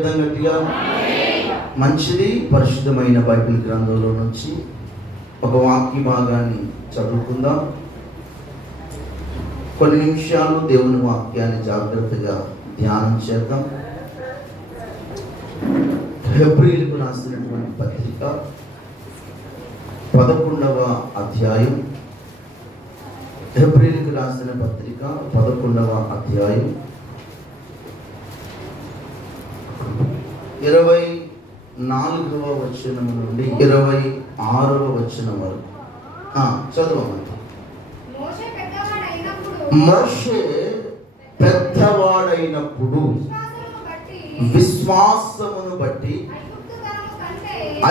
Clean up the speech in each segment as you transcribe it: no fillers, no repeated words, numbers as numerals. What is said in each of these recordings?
చెప్దాం గట్టిగా. మంచిది. పరిశుద్ధమైన బైబిల్ గ్రంథంలో నుంచి ఒక వాక్య భాగాన్ని చదువుకుందాం. కొన్ని నిమిషాలు దేవుని వాక్యాన్ని జాగ్రత్తగా ధ్యానం చేద్దాం. హెబ్రీయులకు రాసినటువంటి పత్రిక 11వ అధ్యాయం. హెబ్రీయులకు రాసిన పత్రిక 11వ అధ్యాయం 24వ వచనం నుండి 26వ వచనం వరకు చదవమండి. మోషే పెద్దవాడైనప్పుడు విశ్వాసమును బట్టి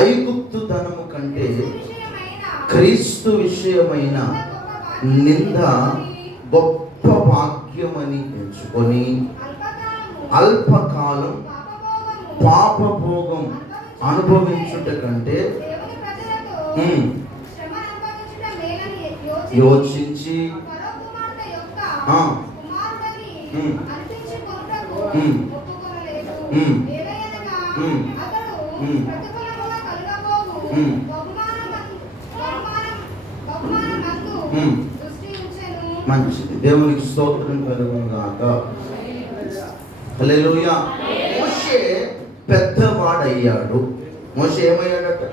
ఐగుప్తుతనము కంటే క్రీస్తు విషయమైన నింద గొప్ప భాగ్యమని ఎంచుకొని అల్పకాలం పాపభోగం అనుభవించుట కంటే యోచించి మంచిది. దేవునికి స్తోత్రం కలుగును గాక. హల్లెలూయా. మోషే పెద్దవాడయ్యాడు. మోషే ఏమయ్యాడట?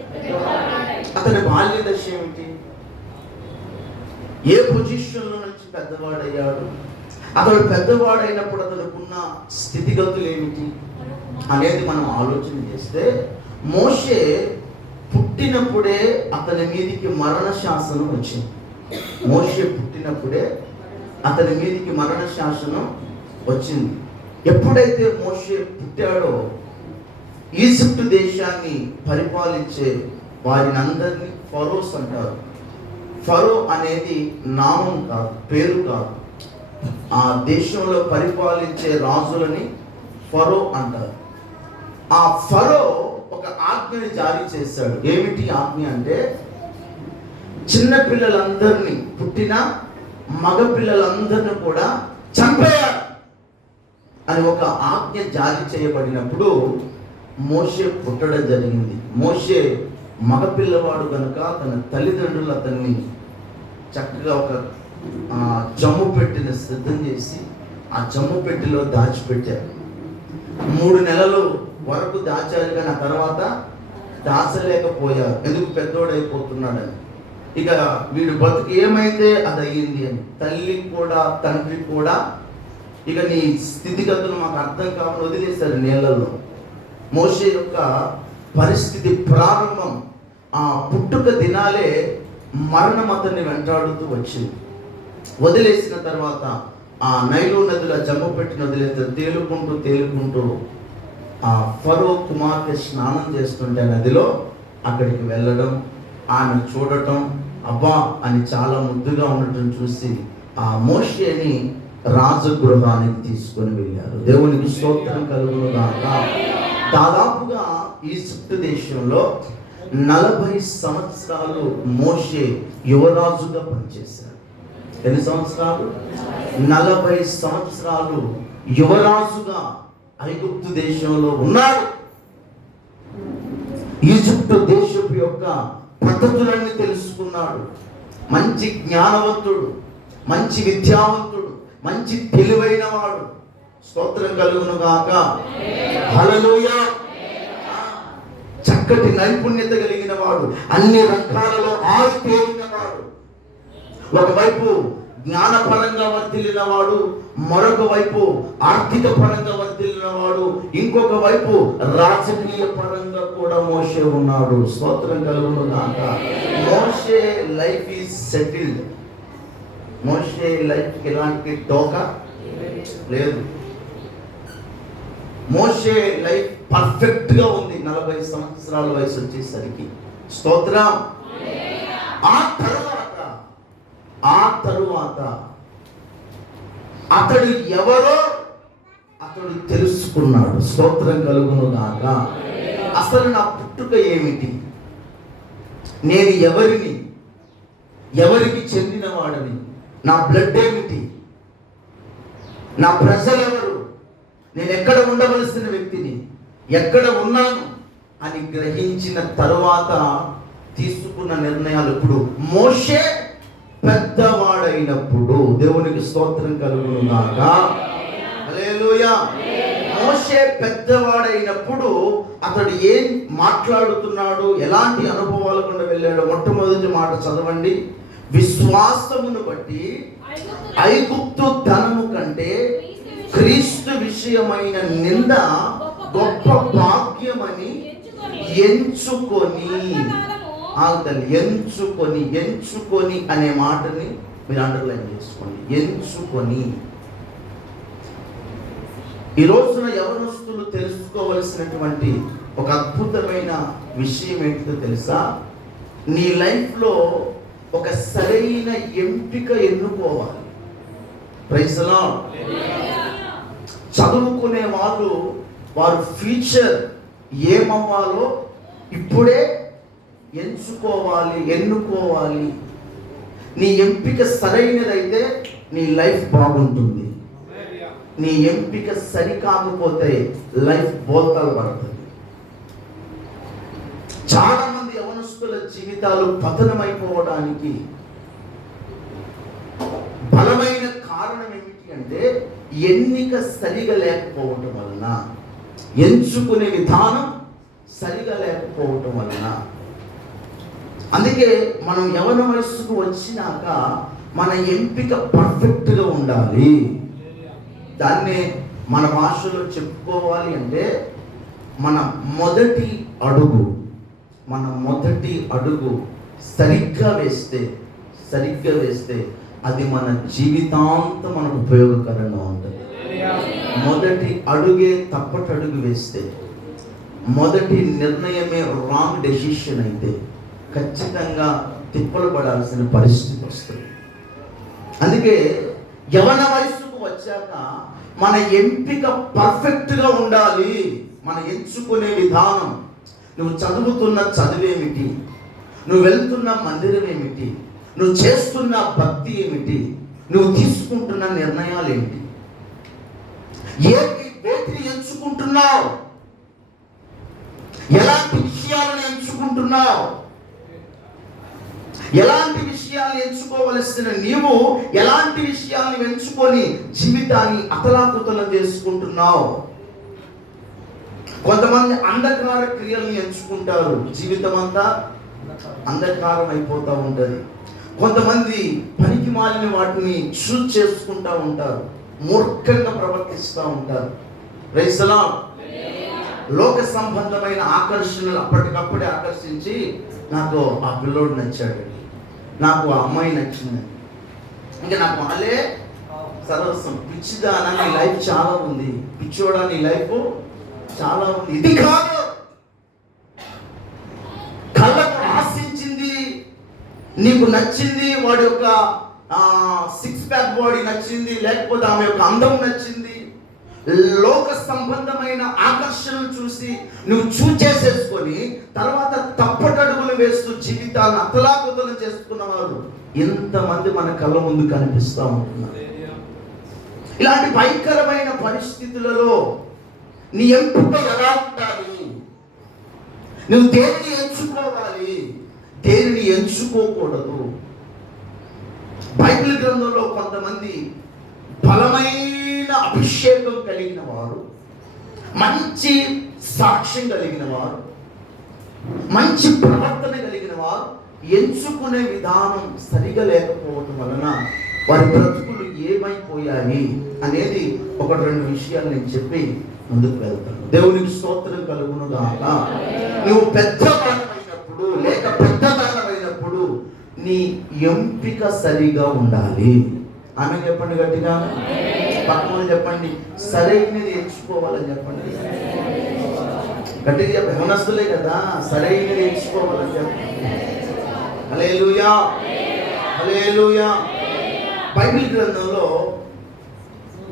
అతని బాల్య దశ ఏమిటి? ఏ పొజిషన్లో నుంచి పెద్దవాడయ్యాడు? అతడు పెద్దవాడైనప్పుడు అతనుకున్న స్థితిగతులు ఏమిటి అనేది మనం ఆలోచన చేస్తే, మోషే పుట్టినప్పుడే అతని మీదికి మరణ శాసనం వచ్చింది. మోషే పుట్టినప్పుడే అతని మీదికి మరణ శాసనం వచ్చింది. ఎప్పుడైతే మోషే పుట్టాడో ఈజిప్ట్ దేశాన్ని పరిపాలించే వారిని అందరినీ ఫరోస్ అంటారు. ఫరో అనేది నామం కాదు, పేరు కాదు. ఆ దేశంలో పరిపాలించే రాజులని ఫరో అంటారు. ఆ ఫరో ఒక ఆజ్ఞని జారీ చేశాడు. ఏమిటి ఆజ్ఞ అంటే, చిన్న పిల్లలందరినీ, పుట్టిన మగ పిల్లలందరినీ కూడా చంపేయాలి అని ఒక ఆజ్ఞ జారీ చేయబడినప్పుడు మోషే పుట్టడం జరిగింది. మోషే మగపిల్లవాడు కనుక తన తల్లిదండ్రులు అతన్ని చక్కగా ఒక జమ్ము పెట్టిన సిద్ధం చేసి ఆ జమ్ము పెట్టిలో దాచిపెట్టారు. 3 నెలలు వరకు దాచారు, కానీ ఆ తర్వాత దాచలేకపోయారు. ఎందుకు? పెద్దోడైపోతున్నాడని. ఇక వీడు బతుకు ఏమైతే అది అయ్యింది అని తల్లి కూడా తండ్రి కూడా ఇక నీ స్థితిగతులు మాకు అర్థం కావాలని వదిలేశారు నీళ్ళల్లో. మోషే యొక్క పరిస్థితి ప్రారంభం ఆ పుట్టుక దినాలే మరణం అతన్ని వెంటాడుతూ వచ్చింది. వదిలేసిన తర్వాత ఆ నైలు నదిలో జమ్ము పెట్టిన వదిలేస్తే తేలుకుంటూ ఆ ఫరో కుమార్తె స్నానం చేస్తుంటే నదిలో అక్కడికి వెళ్ళడం, ఆమె చూడటం, అబ్బా అని చాలా ముద్దుగా ఉండటం చూసి ఆ మోషేని రాజగృహానికి తీసుకొని వెళ్ళారు. దేవునికి స్తోత్రం కలుగును గాక. దాదాపుగా ఈజిప్ట్ దేశంలో 40 సంవత్సరాలు మోషే యువరాజుగా పనిచేశాడు. ఎన్ని సంవత్సరాలు? 40 సంవత్సరాలు యువరాజుగా ఐగుప్తు దేశంలో ఉన్నాడు. ఈజిప్టు దేశపు యొక్క పద్ధతులన్నీ తెలుసుకున్నాడు. మంచి జ్ఞానవంతుడు, మంచి విద్యావంతుడు, మంచి తెలివైన వాడు. స్తోత్రం కలుగును గాక. హల్లెలూయా. చక్కటి నైపుణ్యత కలిగిన వాడు, అన్ని రంగాలలో ఆరితేరిన వాడు. ఒకవైపు జ్ఞానపరంగా వర్ధిల్లిన వాడు, మరొక వైపు ఆర్థిక పరంగా వర్ధిల్లిన వాడు, ఇంకొక వైపు రాజకీయ పరంగా కూడా మోషే ఉన్నాడు. స్తోత్రం కలుగును గాక. మోషే లైఫ్ ఈజ్ సెటిల్డ్. మోషే లైఫ్ ఎలాంటి డోకా లేదు. మోషే లైఫ్ పర్ఫెక్ట్ గా ఉంది 40 సంవత్సరాల వయసు వచ్చేసరికి. స్తోత్రం. ఆ తరువాత అతడు ఎవరో అతడు తెలుసుకున్నాడు. స్తోత్రం కలుగును గాక. అసలు నా పుట్టుక ఏమిటి, నేను ఎవరిని, ఎవరికి చెందినవాడని, నా బ్లడ్ ఏమిటి, నా ప్రజలెవరు, నేను ఎక్కడ ఉండవలసిన వ్యక్తిని, ఎక్కడ ఉన్నాను అని గ్రహించిన తరువాత తీసుకున్న నిర్ణయాలు. ఇప్పుడు మోషే పెద్దవాడైనప్పుడు, దేవునికి స్తోత్రం కలుగును గాక, హల్లెలూయా. మోషే పెద్దవాడైనప్పుడు అతడు ఏం మాట్లాడుతున్నాడు, ఎలాంటి అనుభవాలు గుండా వెళ్ళాడు? మొట్టమొదటి మాట చదవండి. విశ్వాసమును బట్టి ఐగుప్తు ధనము కంటే క్రీస్తు విషయమైన నింద గొప్ప భాగ్యమని ఎంచుకొని, ఎంచుకొని అనే మాటని మీరు అండర్లైన్ చేసుకోండి. ఎంచుకొని. ఈ రోజున యవనస్తులు తెలుసుకోవలసినటువంటి ఒక అద్భుతమైన విషయం ఏంటో తెలుసా? నీ లైఫ్లో ఒక సరైన ఎంపిక ఎన్నుకోవాలి. Praise the lord. చదువుకునే వారు ఫ్యూచర్ ఏమవ్వాలో ఇప్పుడే ఎన్నుకోవాలి. నీ ఎంపిక సరైనదైతే నీ లైఫ్ బాగుంటుంది. నీ ఎంపిక సరికాకపోతే లైఫ్ బోల్తాలు పడుతుంది. చాలా మంది యవనస్తుల జీవితాలు పతనమైపోవడానికి బలమైన కారణం ఏమిటి అంటే ఎన్నిక సరిగా లేకపోవటం వలన, ఎంచుకునే విధానం సరిగా లేకపోవటం వలన. అందుకే మనం యవన వయస్సుకు వచ్చినాక మన ఎంపిక పర్ఫెక్ట్గా ఉండాలి. దాన్నే మన భాషలో చెప్పుకోవాలి అంటే మన మొదటి అడుగు సరిగ్గా వేస్తే అది మన జీవితాంతం మనకు ఉపయోగకరంగా ఉంటుంది. మొదటి అడుగే తప్పటడుగు వేస్తే, మొదటి నిర్ణయమే రాంగ్ డెసిషన్ అయితే ఖచ్చితంగా తిప్పలు పడాల్సిన పరిస్థితి వస్తుంది. అందుకే యవన వయస్సుకు వచ్చాక మన ఎంపిక పర్ఫెక్ట్గా ఉండాలి. మన ఎంచుకునే విధానం, నువ్వు చదువుతున్న చదువేమిటి, నువ్వు వెళ్తున్న మందిరం ఏమిటి, నువ్వు చేస్తున్న భక్తి ఏమిటి, నువ్వు తీసుకుంటున్న నిర్ణయాలు ఏమిటి, వేటిని ఎంచుకుంటున్నావు, ఎలాంటి విషయాలను ఎంచుకుంటున్నావు, ఎలాంటి విషయాలు ఎంచుకోవలసిన నీవు ఎలాంటి విషయాన్ని ఎంచుకొని జీవితాన్ని అతలాకుతలం చేసుకుంటున్నావు. కొంతమంది అంధకార క్రియలను ఎంచుకుంటారు, జీవితం అంతా అంధకారం అయిపోతూ ఉంటుంది. కొంతమంది పనికి మాలిన వాటిని చూస్ చేసుకుంటూ ఉంటారు, మూర్ఖంగా ప్రవర్తిస్తూ ఉంటారు. Praise the lord. లోక సంబంధమైన ఆకర్షణలు అప్పటికప్పుడే ఆకర్షించి, నాకు ఆ పిల్లోడు నచ్చాడు, నాకు ఆ అమ్మాయి నచ్చింది, ఇంకా నాకు వాళ్ళే సర్వస్వం. పిచ్చిదానా నీ లైఫ్ చాలా ఉంది, పిచ్చోడా నీ లైఫ్ చాలా ఉంది. ఇది కాదు, కళ్ళకు ఆశించింది, నీకు నచ్చింది, వాడి యొక్క 6 ప్యాక్ బాడీ నచ్చింది, లేకపోతే ఆమె యొక్క అందం నచ్చింది, లోక సంబంధమైన ఆకర్షణలు చూసి నువ్వు చూసేసుకొని తర్వాత తప్పటడుగులు వేస్తూ జీవితాన్ని అతలాకుతలం చేసుకున్నవారు ఎంతమంది మన కళ్ళ ముందు కనిపిస్తూ ఉంటున్నారు. ఇలాంటి భయంకరమైన పరిస్థితులలో నీ ఎంపిక ఎలా ఉండాలి, నువ్వు దేనిని ఎంచుకోవాలి, దేనిని ఎంచుకోకూడదు. బైబిల్ గ్రంథంలో కొంతమంది బలమైన అభిషేకం కలిగిన వారు, మంచి సాక్ష్యం కలిగిన వారు, మంచి ప్రవర్తన కలిగిన వారు ఎంచుకునే విధానం సరిగా లేకపోవటం వలన వారి బ్రతుకులు ఏమైపోయాయి అనేది 1-2 విషయాలు నేను చెప్పి ముందుకు వెళ్తాను. దేవునికి స్తోత్రం కలుగును గాక. నువ్వు పెద్దవాడమైనప్పుడు లేక పెద్దదానమైనప్పుడు నీ ఎంపిక సరిగా ఉండాలి. ఆమె చెప్పండి గట్టిగా, పక్కన చెప్పండి, సరైనది ఎంచుకోవాలని చెప్పండి. గట్టిగా చెప్పండి, యవనస్తులే కదా, సరైనది ఎంచుకోవాలని చెప్పండి. హల్లెలూయా, హల్లెలూయా. బైబిల్ గ్రంథంలో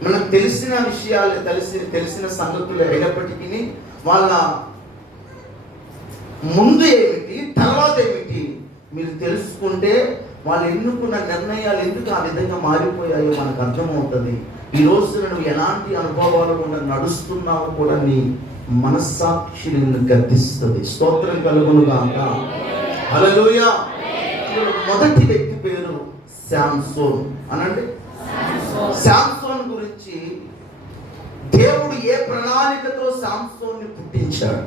మనకు తెలిసిన విషయాలు, తెలిసిన సంగతులు అయినప్పటికీ వాళ్ళ ముందు ఏమిటి తర్వాత ఏమిటి మీరు తెలుసుకుంటే వాళ్ళు ఎన్నుకున్న నిర్ణయాలు ఎందుకు ఆ విధంగా మారిపోయాయో మనకు అర్థమవుతుంది. ఈ రోజు నువ్వు ఎలాంటి అనుభవాలు కూడా నడుస్తున్నావో కూడా నీ మనస్సాక్షిని గద్దిస్తుంది. స్తోత్రం కలుగును గాక. హల్లెలూయా. మొదటి వ్యక్తి పేరు శాంసోన్. అనండి, శాంసోన్ గురించి దేవుడు ఏ ప్రణాళికతో శాంసోన్ని పుట్టించాడు,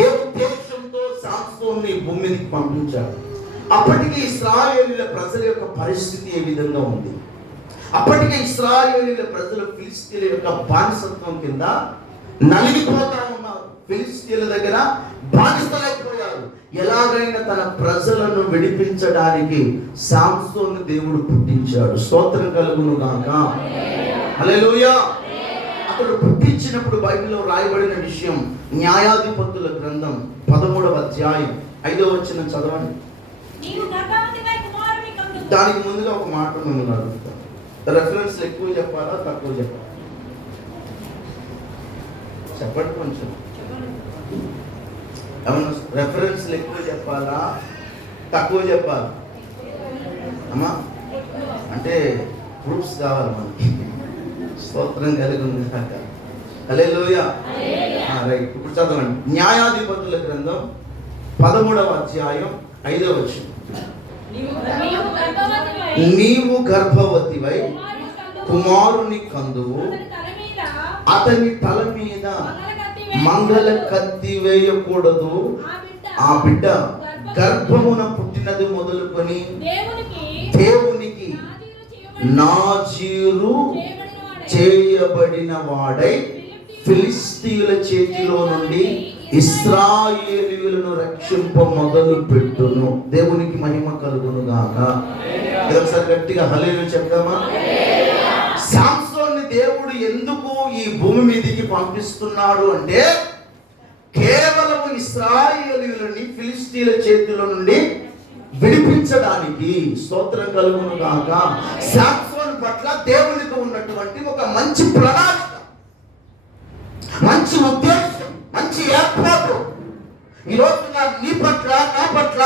ఏ ఉద్దేశంతో శాంసోన్ని భూమి మీదకి పంపించాడు. అప్పటికి ఇశ్రాయేలీయుల ప్రజల యొక్క పరిస్థితి ఏ విధంగా ఉంది? అప్పటికే ఇశ్రాయేలీయుల ప్రజలు ఫిలిష్తీయుల యొక్క బానిసత్వం కింద నలిగిపోతా ఉన్నారు. ఫిలిష్తీయుల దగ్గర బానిసలైపోయారు. ఎలాగైనా తన ప్రజలను విడిపించడానికి శాంసోను దేవుడు పుట్టించాడు. స్తోత్రం కలుగును గాక. హల్లెలూయా. అతడు పుట్టించినప్పుడు బైబిల్లో రాయబడిన విషయం న్యాయాధిపతుల గ్రంథం 13వ అధ్యాయం 5వ వచనం చదవండి. దానికి ముందుగా ఒక మాట మిమ్మల్ని అడుగుతాను. రెఫరెన్స్ ఎక్కువ చెప్పాలా తక్కువ చెప్పాలా? చెప్పండి కొంచెం. ఏమన్నా రెఫరెన్స్ ఎక్కువ చెప్పాలా తక్కువ చెప్పాలా అమ్మా? అంటే ప్రూఫ్స్ కావాలి మనకి. స్తోత్రం కలిగి ఉంది కాక. హల్లెలూయా. రైట్, ఇప్పుడు చదవండి. న్యాయాధిపతుల గ్రంథం 13వ అధ్యాయం 5వ వచనం. నీవు గర్భవతివై కుమారుని కందువు, అతని తల మీద మంగళ కత్తి వేయకూడదు. ఆ బిడ్డ గర్భమున పుట్టినది మొదలుకొని దేవునికి నాజీరు చేయబడిన వాడై ఫిలిష్తీయుల చేతిలో నుండి ఇశ్రాయేలీయులను రక్షింప మొదలు పెట్టును. దేవునికి మహిమ కలుగును గాక. ఒకసారి గట్టిగా హల్లెలూయా చెప్తామా? శాంసోన్ని దేవుడు ఎందుకు ఈ భూమి మీదకి పంపిస్తున్నాడు అంటే కేవలం ఇశ్రాయేలీయులని ఫిలిష్తీయుల చేతిలో నుండి విడిపించడానికి. స్తోత్రం కలుగును గాక. శాంసోన్ పట్ల దేవునికి ఉన్నటువంటి ఒక మంచి ప్రణాళిక, మంచి ఉద్దేశం, మంచి ఏర్పాటు ఈ రోజున నీ పట్ల నా పట్ల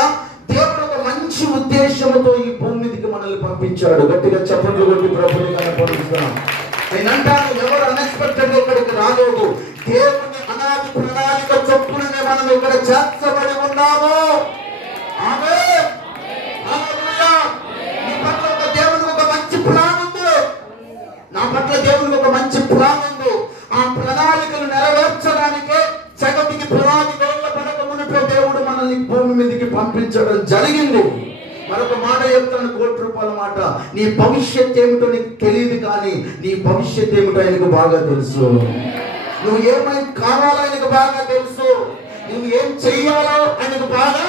దేవుడు ఒక మంచి ఉద్దేశంతో ఈ భూమి మీదకి మనల్ని పంపించాడు. గట్టిగా చప్పట్లు కొట్టి ప్రభువుని కనపరుస్తున్నాం. నేనంటాను, ఎవరు అన్ఎక్స్పెక్టెడ్ గా ఇక్కడికి రాలేదు. దేవుని అనాది ప్రణాళిక చొప్పుననే మనం ఇక్కడ చేర్చబడి ఉన్నాము. ఆమేన్. హల్లెలూయా. నీ పట్ల ఒక దేవునికి ఒక మంచి ప్లాన్ ఉంది. నా పట్ల దేవునికి ఒక మంచి ప్లాన్ ఉంది. ఆ ప్రణాళికలు నెరవేర్చడానికే జగతికి పునాది వేళ్ళ పడక మునిపే దేవుడు మనల్ని భూమి మీదకి పంపించడం జరిగింది. మరొక మాట చెప్తాను, ₹1,00,00,000 మాట. నీ భవిష్యత్ ఏమిటో నీకు తెలియదు, కానీ నీ భవిష్యత్ ఏమిటో ఆయనకు బాగా తెలుసు. నువ్వు ఏమై కావాలో ఆయనకు బాగా తెలుసు. నువ్వు ఏం చెయ్యాలో ఆయనకు బాగా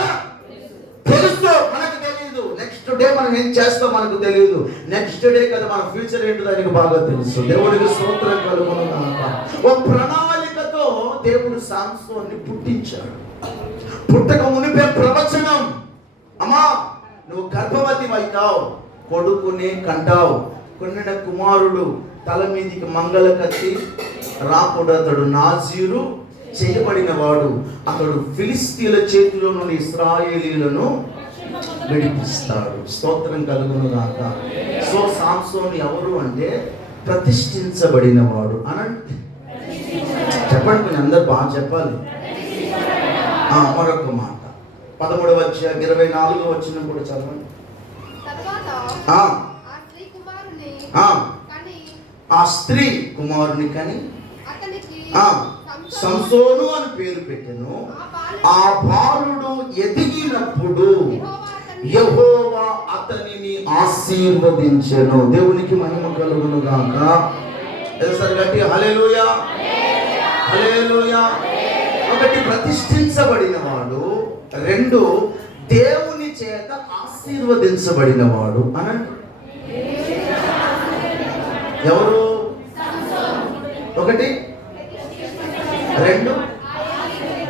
తెలుసు. మనకు తెలియదు నెక్స్ట్ డే మనం ఏం చేస్తాం, మనకు తెలియదు. నెక్స్ట్ డే కదా మన ఫ్యూచర్ ఏంటో ఆయనకు బాగా తెలుసు. దేవుడికి స్తోత్రం కలుగును గాక. ఒక ప్రణాళికతో దేవుడు శాంసోన్ని పుట్టించాడు. పుట్టక మునిపే ప్రవచనం, అమ్మా నువ్వు గర్భవతి అవుతావు, కొడుకుని కంటావు, కొన్నిన కుమారుడు తల మీదికి మంగళ కత్తి రాకూడదు, అతడు నాజీరు చేయబడిన వాడు, అతడు ఫిలిష్తీయుల చేతిలో నుండి ఇశ్రాయేలీయులను విడిపిస్తాడు. స్తోత్రం కలుగును గాక. సో శాంసోన్ ఎవరు అంటే ప్రతిష్ఠించబడిన వాడు అనండి. చెప్పండి, అందరు బాగా చెప్పాలి. మరొక మాట 13వ అధ్యాయం 24వ వచనం కూడా చదవండి. ఆ స్త్రీ కుమారుని కని సంసోను అని పేరు పెట్టెను. ఆ బాలుడు ఎదిగినప్పుడు యెహోవా అతనిని ఆశీర్వదించెను. దేవునికి మహిమ కలుగును గాక. ఒకసారి గట్టిగా హల్లెలూయా, హల్లెలూయా. ఒకటి ప్రతిష్ఠించబడిన వాడు, రెండు దేవుని చేత ఆశీర్వదించబడిన వాడు అనండి. ఎవరు? ఒకటి, రెండు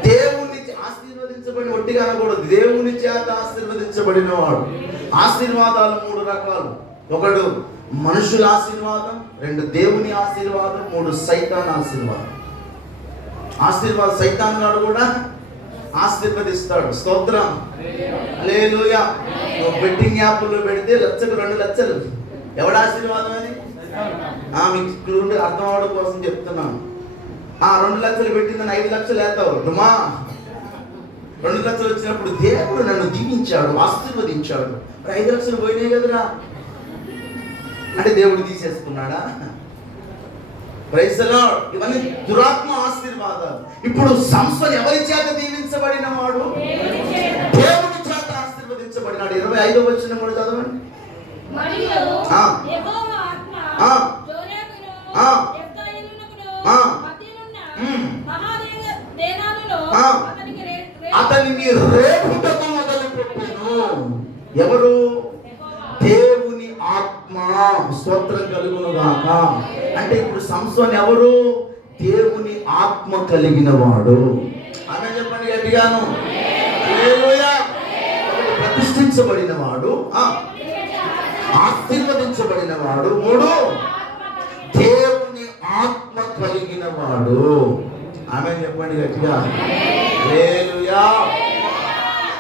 దేవుని ఆశీర్వదించబడిన, ఒట్టిగా అనకూడదు, దేవుని చేత ఆశీర్వదించబడిన వాడు. ఆశీర్వాదాలు 3 రకాలు. ఒకడు మనుషుల ఆశీర్వాదం, 2 దేవుని ఆశీర్వాదం, 3 సైతాన్ ఆశీర్వాదం. ఆశీర్వాదం సైతాన్ గాడు కూడా ఆశీర్వదిస్తాడు. స్తోత్రం, హల్లెలూయా. నువ్వు బెట్టింగ్ యాప్లో పెడితే లక్షకు 2 లక్షలు. ఎవడ ఆశీర్వాదం అని మీకు క్లూ అర్థం అవడం కోసం చెప్తున్నాను. 2 లక్షలు పెట్టిందని 5 లక్షలు వేస్తావు డుమా. 2 లక్షలు వచ్చినప్పుడు దేవుడు నన్ను దీవించాడు, ఆశీర్వదించాడు. 5 లక్షలు పోయినాయి కదరా అంటే దేవుడు తీసేసుకున్నాడా? Praise the lord. ఇవన్నీ దురాత్మ ఆశీర్వాదాలు. ఇప్పుడు సంసోను ఎవరి చేత దీవించబడిన వాడు? దేవుడి చేత ఆశీర్వదించబడినాడు. 25వ వచనం కూడా చదవండి. అతనిని రేపుటకు మొదలుపెట్టెను. ఎవరు? దేవుని ఆత్మ. స్తోత్రం కలుగును గాక. అంటే ఇప్పుడు సంసోను ఎవరు? దేవుని ఆత్మ కలిగిన వాడు. ఆమె చెప్పండి గట్టిగాను. హల్లెలూయా. ప్రతిష్ఠించబడిన వాడు, ఆశీర్వదించబడిన వాడు. 3 దేవుని ఆత్మ కలిగిన వాడు. ఆమె చెప్పండి గట్టిగా. హల్లెలూయా.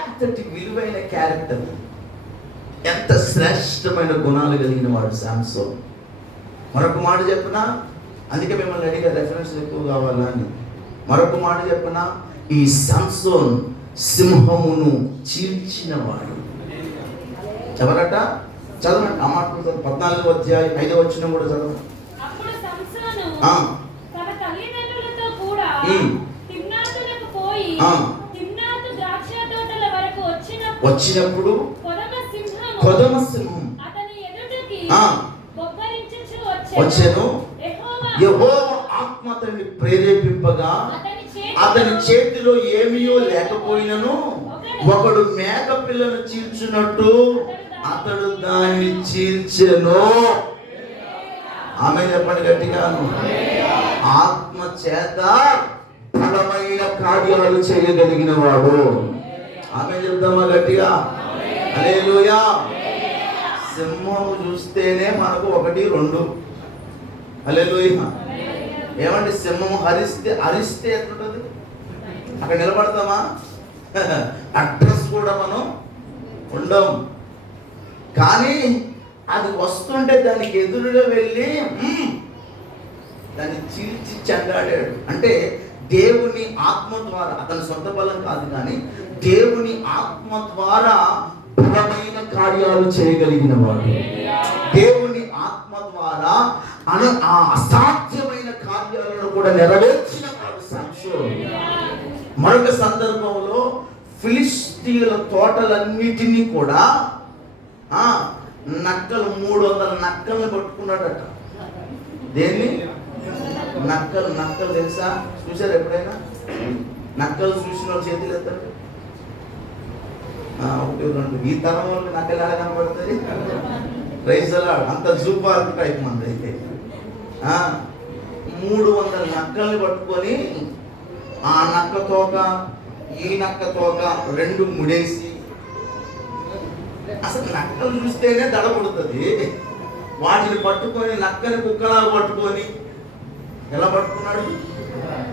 ఎంతటి విలువైన క్యారెక్టర్, ఎంత శ్రేష్టమైన గుణాలు కలిగిన వాడు సంసోను. మరొక మాట చెప్పనా, అందుకే మిమ్మల్ని అడిగే రెఫరెన్స్ ఎక్కువ కావాలా అని. మరొక మాట చెప్పనా, ఈ సంసోను సింహమును చీల్చిన వాడు. ఎవరట? చదవండి ఆ మాట. 14వ అధ్యాయం 5వ వచనం కూడా చదవండి. వచ్చినప్పుడు కొదమ సింహం వచ్చెను. యెహోవా ఆత్మ అతన్ని ప్రేరేపింపగా అతని చేతిలో ఏమీయో లేకపోయినను ఒకడు మేక పిల్లను చీల్చున్నట్టు అతడు దాన్ని చీల్చెను. ఆమె చెప్పండి గట్టిగాను. ఆత్మ చేత బలమైన కార్యాలు చేయగలిగిన వాడు. ఆమె చెప్దామా గట్టిగా. హల్లెలూయా. సింహము చూస్తేనే మనకు 1, 2. హల్లెలూయా. ఏమంటే సింహము అరిస్తే ఎట్లుంటుంది? అక్కడ నిలబడతామా? అడ్రస్ కూడా మనం ఉండం. కానీ అది వస్తుంటే దానికి ఎదురుగా వెళ్ళి దాన్ని చీల్చి చెండాడాడు. అంటే దేవుని ఆత్మ ద్వారా, అతని సొంత బలం కాదు కానీ దేవుని ఆత్మ ద్వారా బలమైన కార్యాలు చేయగలిగిన వాడు. దేవుని ఆత్మ ద్వారా అసాధ్యమైన కార్యాలను కూడా నెరవేర్చిన వాడు సంసోను. మరొక సందర్భంలో ఫిలిష్తీయుల తోటలన్నిటినీ కూడా నక్కలు 300 నక్కల్ని పట్టుకున్నాడట. దేన్ని? నక్కలు తెలుసా? చూసారు ఎప్పుడైనా? నక్కలు చూసిన వాళ్ళు చేతులు ఎత్తండి. 1, 2. ఈ తరం వాళ్ళకి నక్కలు ఎలా కనబడుతుంది? Praise the lord. అంత జూ పార్క్ టైప్ మంది అయితే 300 నక్కల్ని పట్టుకొని ఆ నక్క తోక ఈ నక్క తోక 2 ముడేసి, అసలు నక్కలు చూస్తేనే దడపడుతుంది. వాటిని పట్టుకొని నక్కని కుక్కలాగా పట్టుకొని, ఎలా పట్టుకున్నాడు?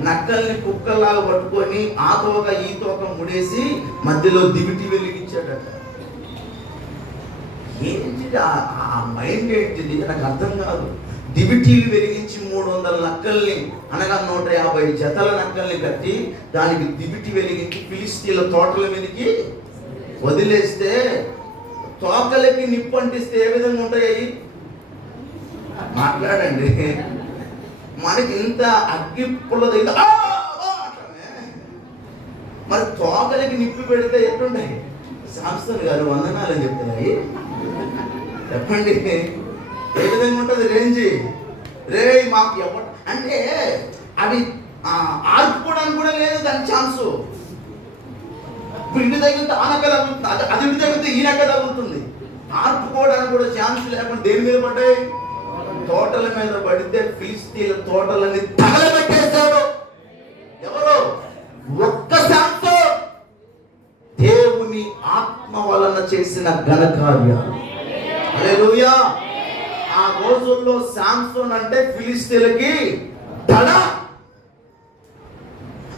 నక్కల్ని కుక్కలాగా పట్టుకొని ఆ తోక ఈ తోక ముడేసి మధ్యలో దివిటి వెలిగించాడట. ఏంటిది ఆ మైండ్? ఏంటిది నాకు అర్థం కాదు. దివిటీలు వెలిగించి 300 నక్కల్ని, అనగా 150 జతల నక్కల్ని కట్టి దానికి దివిటి వెలిగించి ఫిలిష్తీయుల తోటల మీదకి వదిలేస్తే తోకలకి నిప్పు అంటిస్తే ఏ విధంగా ఉంటాయి? మాట్లాడండి. మనకి ఇంత అగ్గి పుల్ల దగ్గర మరి తోకలకి నిప్పు పెడితే ఎట్లుంటాయి? సంస్థలు గారు వందనాలని చెప్తున్నాయి. చెప్పండి ఏ విధంగా ఉంటుంది రేంజ్? మాకు ఎవరు అంటే అవి ఆర్పుకోవడానికి కూడా లేదు దాని ఛాన్సు. ఇప్పుడు ఇంటి తగ్గితే ఆ నక్క తగ్గుతుంది, అది ఇంటి తగ్గితే ఈ నక్క తగ్గుతుంది. ఆర్పుకోవడానికి కూడా ఛాన్స్ లేకుండా దేని మీద పడ్డాయి? తోటల మీద పడితే ఫిలిష్తీయుల తోటలని తగలబెట్టేశాడు. ఎవరు? ఒక్క సంసోను. దేవుని ఆత్మ వలన చేసిన ఘనకార్యాలు. హల్లెలూయా. ఆ రోజుల్లో సంసోను అంటే ఫిలిష్తీయులకి దడ.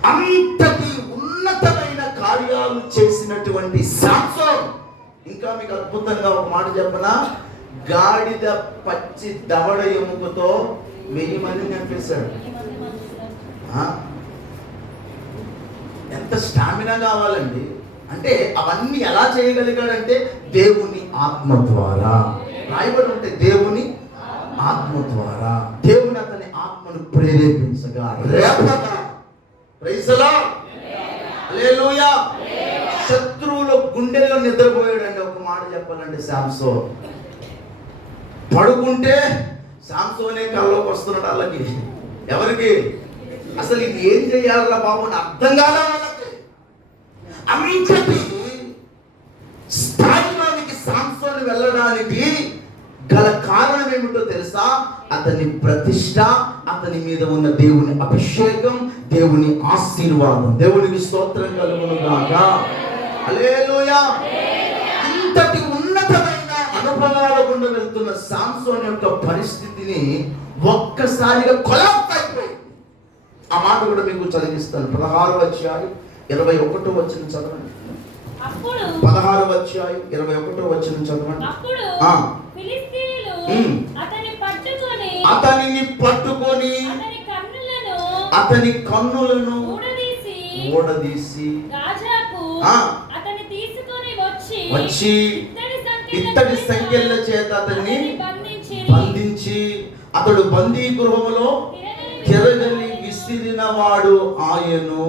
అంతటి ఉన్నతమైన కార్యాలు చేసినటువంటి సంసోను. ఇంకా మీకు అద్భుతంగా ఒక మాట చెప్పనా? గాడిద పచ్చి దవడ ఎముకతో 1000 మందిని చంపేశాడు. ఎంత స్టామినా కావాలండి. అంటే అవన్నీ ఎలా చేయగలిగాడంటే దేవుని ఆత్మ ద్వారా. రాయబడి ఉంటే దేవుని ఆత్మ ద్వారా, దేవుని అతని ఆత్మను ప్రేరేపించగా రేపగా. ప్రైజ్ ది లార్డ్, హల్లెలూయా. శత్రువుల గుండెల్లో నిద్రపోయాడండి. ఒక మాట చెప్పాలంటే శాంసోన్ పడుకుంటే శాంసోనే కల్లోకి వస్తున్నాడు. వాళ్ళకి ఎవరికి అసలు ఇది ఏం చేయాలరా బాబు అని అర్థం కాదా వాళ్ళకి. అంతటి స్థాయిలోనికి శాంసోన్ వెళ్ళడానికి గల కారణం ఏమిటో తెలుసా? అతని ప్రతిష్ట, అతని మీద ఉన్న దేవుని అభిషేకం, దేవుని ఆశీర్వాదం. దేవునికి స్తోత్రం కలుగును గాక. హల్లెలూయా. ఇంతటి ఉన్నతమైన అనుభవాల గుండా వెళ్తున్న శాంసోన్ యొక్క పరిస్థితిని ఒక్కసారిగా కొలాప్స్ అయిపోయింది. ఆ మాట కూడా మీకు చదివిస్తాను. 16వ అధ్యాయం 21వ వచనం చదవండి. 16వ అధ్యాయం 21వ వచనం చదవండి. అతనిని పట్టుకొని అతని కన్నులను ఊడదీసి వచ్చి ఇత్తడి సంకెళ్ళ చేత అతన్ని బంధించి అతడు బందీ గృహములో తిరగలి విసిరిన వాడు ఆయను.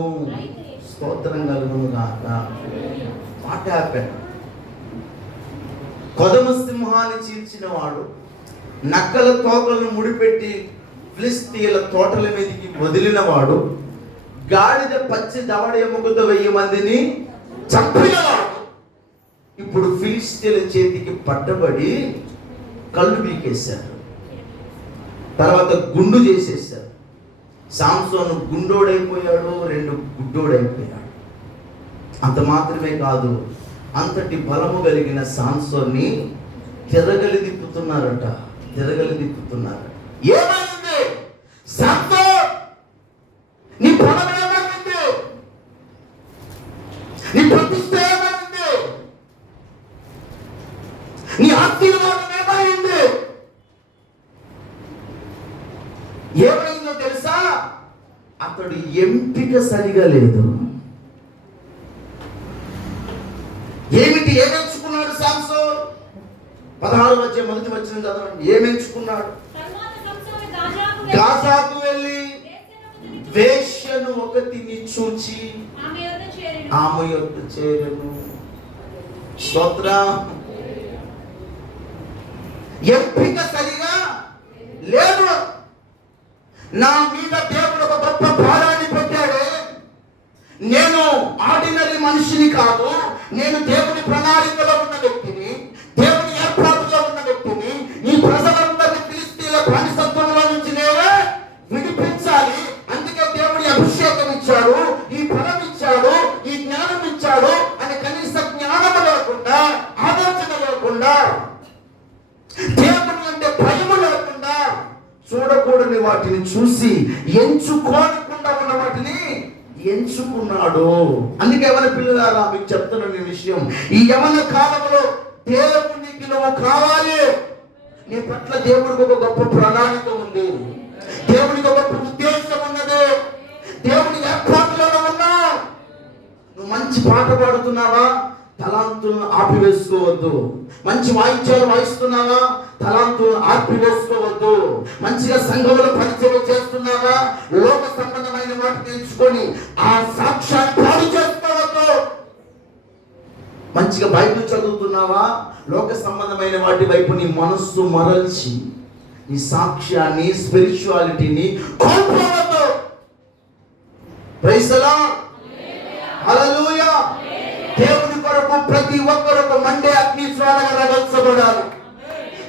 స్తోత్రం కలుగును గాక. What happened? కొదమ సింహాన్ని చీల్చిన వాడు, నక్కల తోకలను ముడిపెట్టి ఫిలిష్తీయుల తోటల మీదకి వదిలిన వాడు, గాడిద పచ్చి దవడ ఎముకతో 1000 మందిని చంపినవాడు ఇప్పుడు ఫిలిష్తీయుల చేతికి పట్టబడి కళ్ళు పీకేశారు, తర్వాత గుండు చేసేసారు. శాంసోను గుండోడైపోయాడు, 2 గుడ్డోడైపోయాడు. అంత మాత్రమే కాదు, అంతటి బలము కలిగిన శాంసోన్ని తిరగలి తిప్పుతున్నారట. ఏమైంది శాంసోన్? నీ బలం ఏమైంది? నీ ప్రతిష్ట ఏమైంది? నీ ఆశీర్వాదం ఏమైంది? ఏమైందో తెలుసా? అతడు ఎంపిక సరిగా లేదు. ఏమెంచుకున్నాడు శాంసోన్? 16వ అధ్యాయం 1వ వచనం చదవండి. ఏమెంచుకున్నాడు? గాజాకు వెళ్ళి వేశ్యను ఒకతిని చూచి ఆమె యొద్ద చేరెను. స్తోత్రం. ఎంపిక సరిగా లేదు. నా మీద దేవుడు ఒక గొప్ప భారాన్ని పెట్టాడు. నేను ఆర్డినరీ మనిషిని కాదు, నేను దేవుని ప్రణాళికలో ఉన్న వ్యక్తిని, దేవుని ఏర్పాటులో ఉన్న వ్యక్తిని. ఈ ప్రజలందరినీ ఫిలిష్తీయుల బానిసత్వంలో నుంచి నేనే విడిపించాలి. అందుకే దేవుడి అభిషేకం ఇచ్చాడు, ఈ బలం ఇచ్చాడు, ఈ జ్ఞానం ఇచ్చాడు అని కనీస జ్ఞానం లేకుండా, ఆలోచన లేకుండా, దేవుని అంటే భయం లేకుండా, చూడకూడని వాటిని చూసి ఎంచుకోకుండా ఉన్న వాటిని ఎంచుకున్నాడు. అందుకే యవన పిల్లలారా మీకు చెప్తున్న ఈ విషయం, ఈ యవన కాలంలో దేవునికి నువ్వు కావాలి. నీ పట్ల దేవుడికి ఒక గొప్ప ప్రణాళిక ఉంది, దేవునికి ఒక గొప్ప ఉద్దేశం ఉన్నది, దేవుని ఏర్పాటులో ఉన్నా. నువ్వు మంచి పాట పాడుతున్నావా? తలాంతులను ఆపివేసుకోవద్దు. మంచి వాయిద్యాలు వాయిస్తున్నావా? తలాంతులను ఆపివేసుకోవద్దు. మంచిగా సంఘంలో పరిచయం చేస్తున్నావా? లోక సంబంధమైన వాటిని ఎంచుకొని ఆ సాక్ష్యాన్ని పాడు చేసుకోవద్దు. మంచిగా బైబిల్ చదువుతున్నావా? లోక సంబంధమైన వాటి వైపు నీ మనస్సు మరల్చి నీ సాక్ష్యాన్ని, స్పిరిచువాలిటీని కోల్పోవద్దు. ప్రైజ్ ది లార్డ్, హల్లెలూయా. దేవుని కొరకు ప్రతి ఒక్కరు ఒక మండే అగ్ని జ్వాలగా రగల్చబడాలి.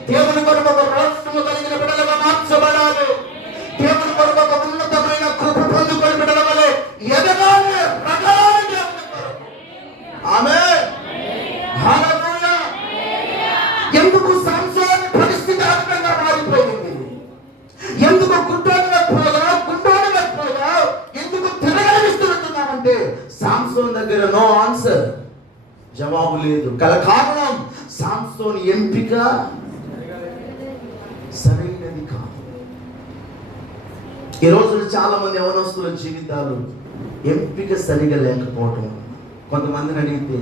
దేవుని కొరకు ఒక రోషము కలిగిన బిడ్డలుగా మార్చబడాలి. దేవుని కొరకు ఒక ఉన్నతమైన కృప పొందుకొని బిడ్డల వలె ఎదగాలి, ప్రగాలి దేవుని కొరకు. ఆమేన్, హల్లెలూయా. ఎందుకు సంసార పరిస్థితి ఆత్మగా మారిపోయింది? ఎందుకు గుండోని లేకపోగా ఎందుకు తిరగలిస్తున్నామంటే సాంసోన్ దగ్గర నో ఆన్సర్, జవాబు లేదు. గల కారణం సాంసోన్ ఎంపిక సరైనది కాదు. ఈ రోజులు చాలా మంది యవనస్తుల జీవితాలు ఎంపిక సరిగా లేకపోవటం. కొంతమందిని అడిగితే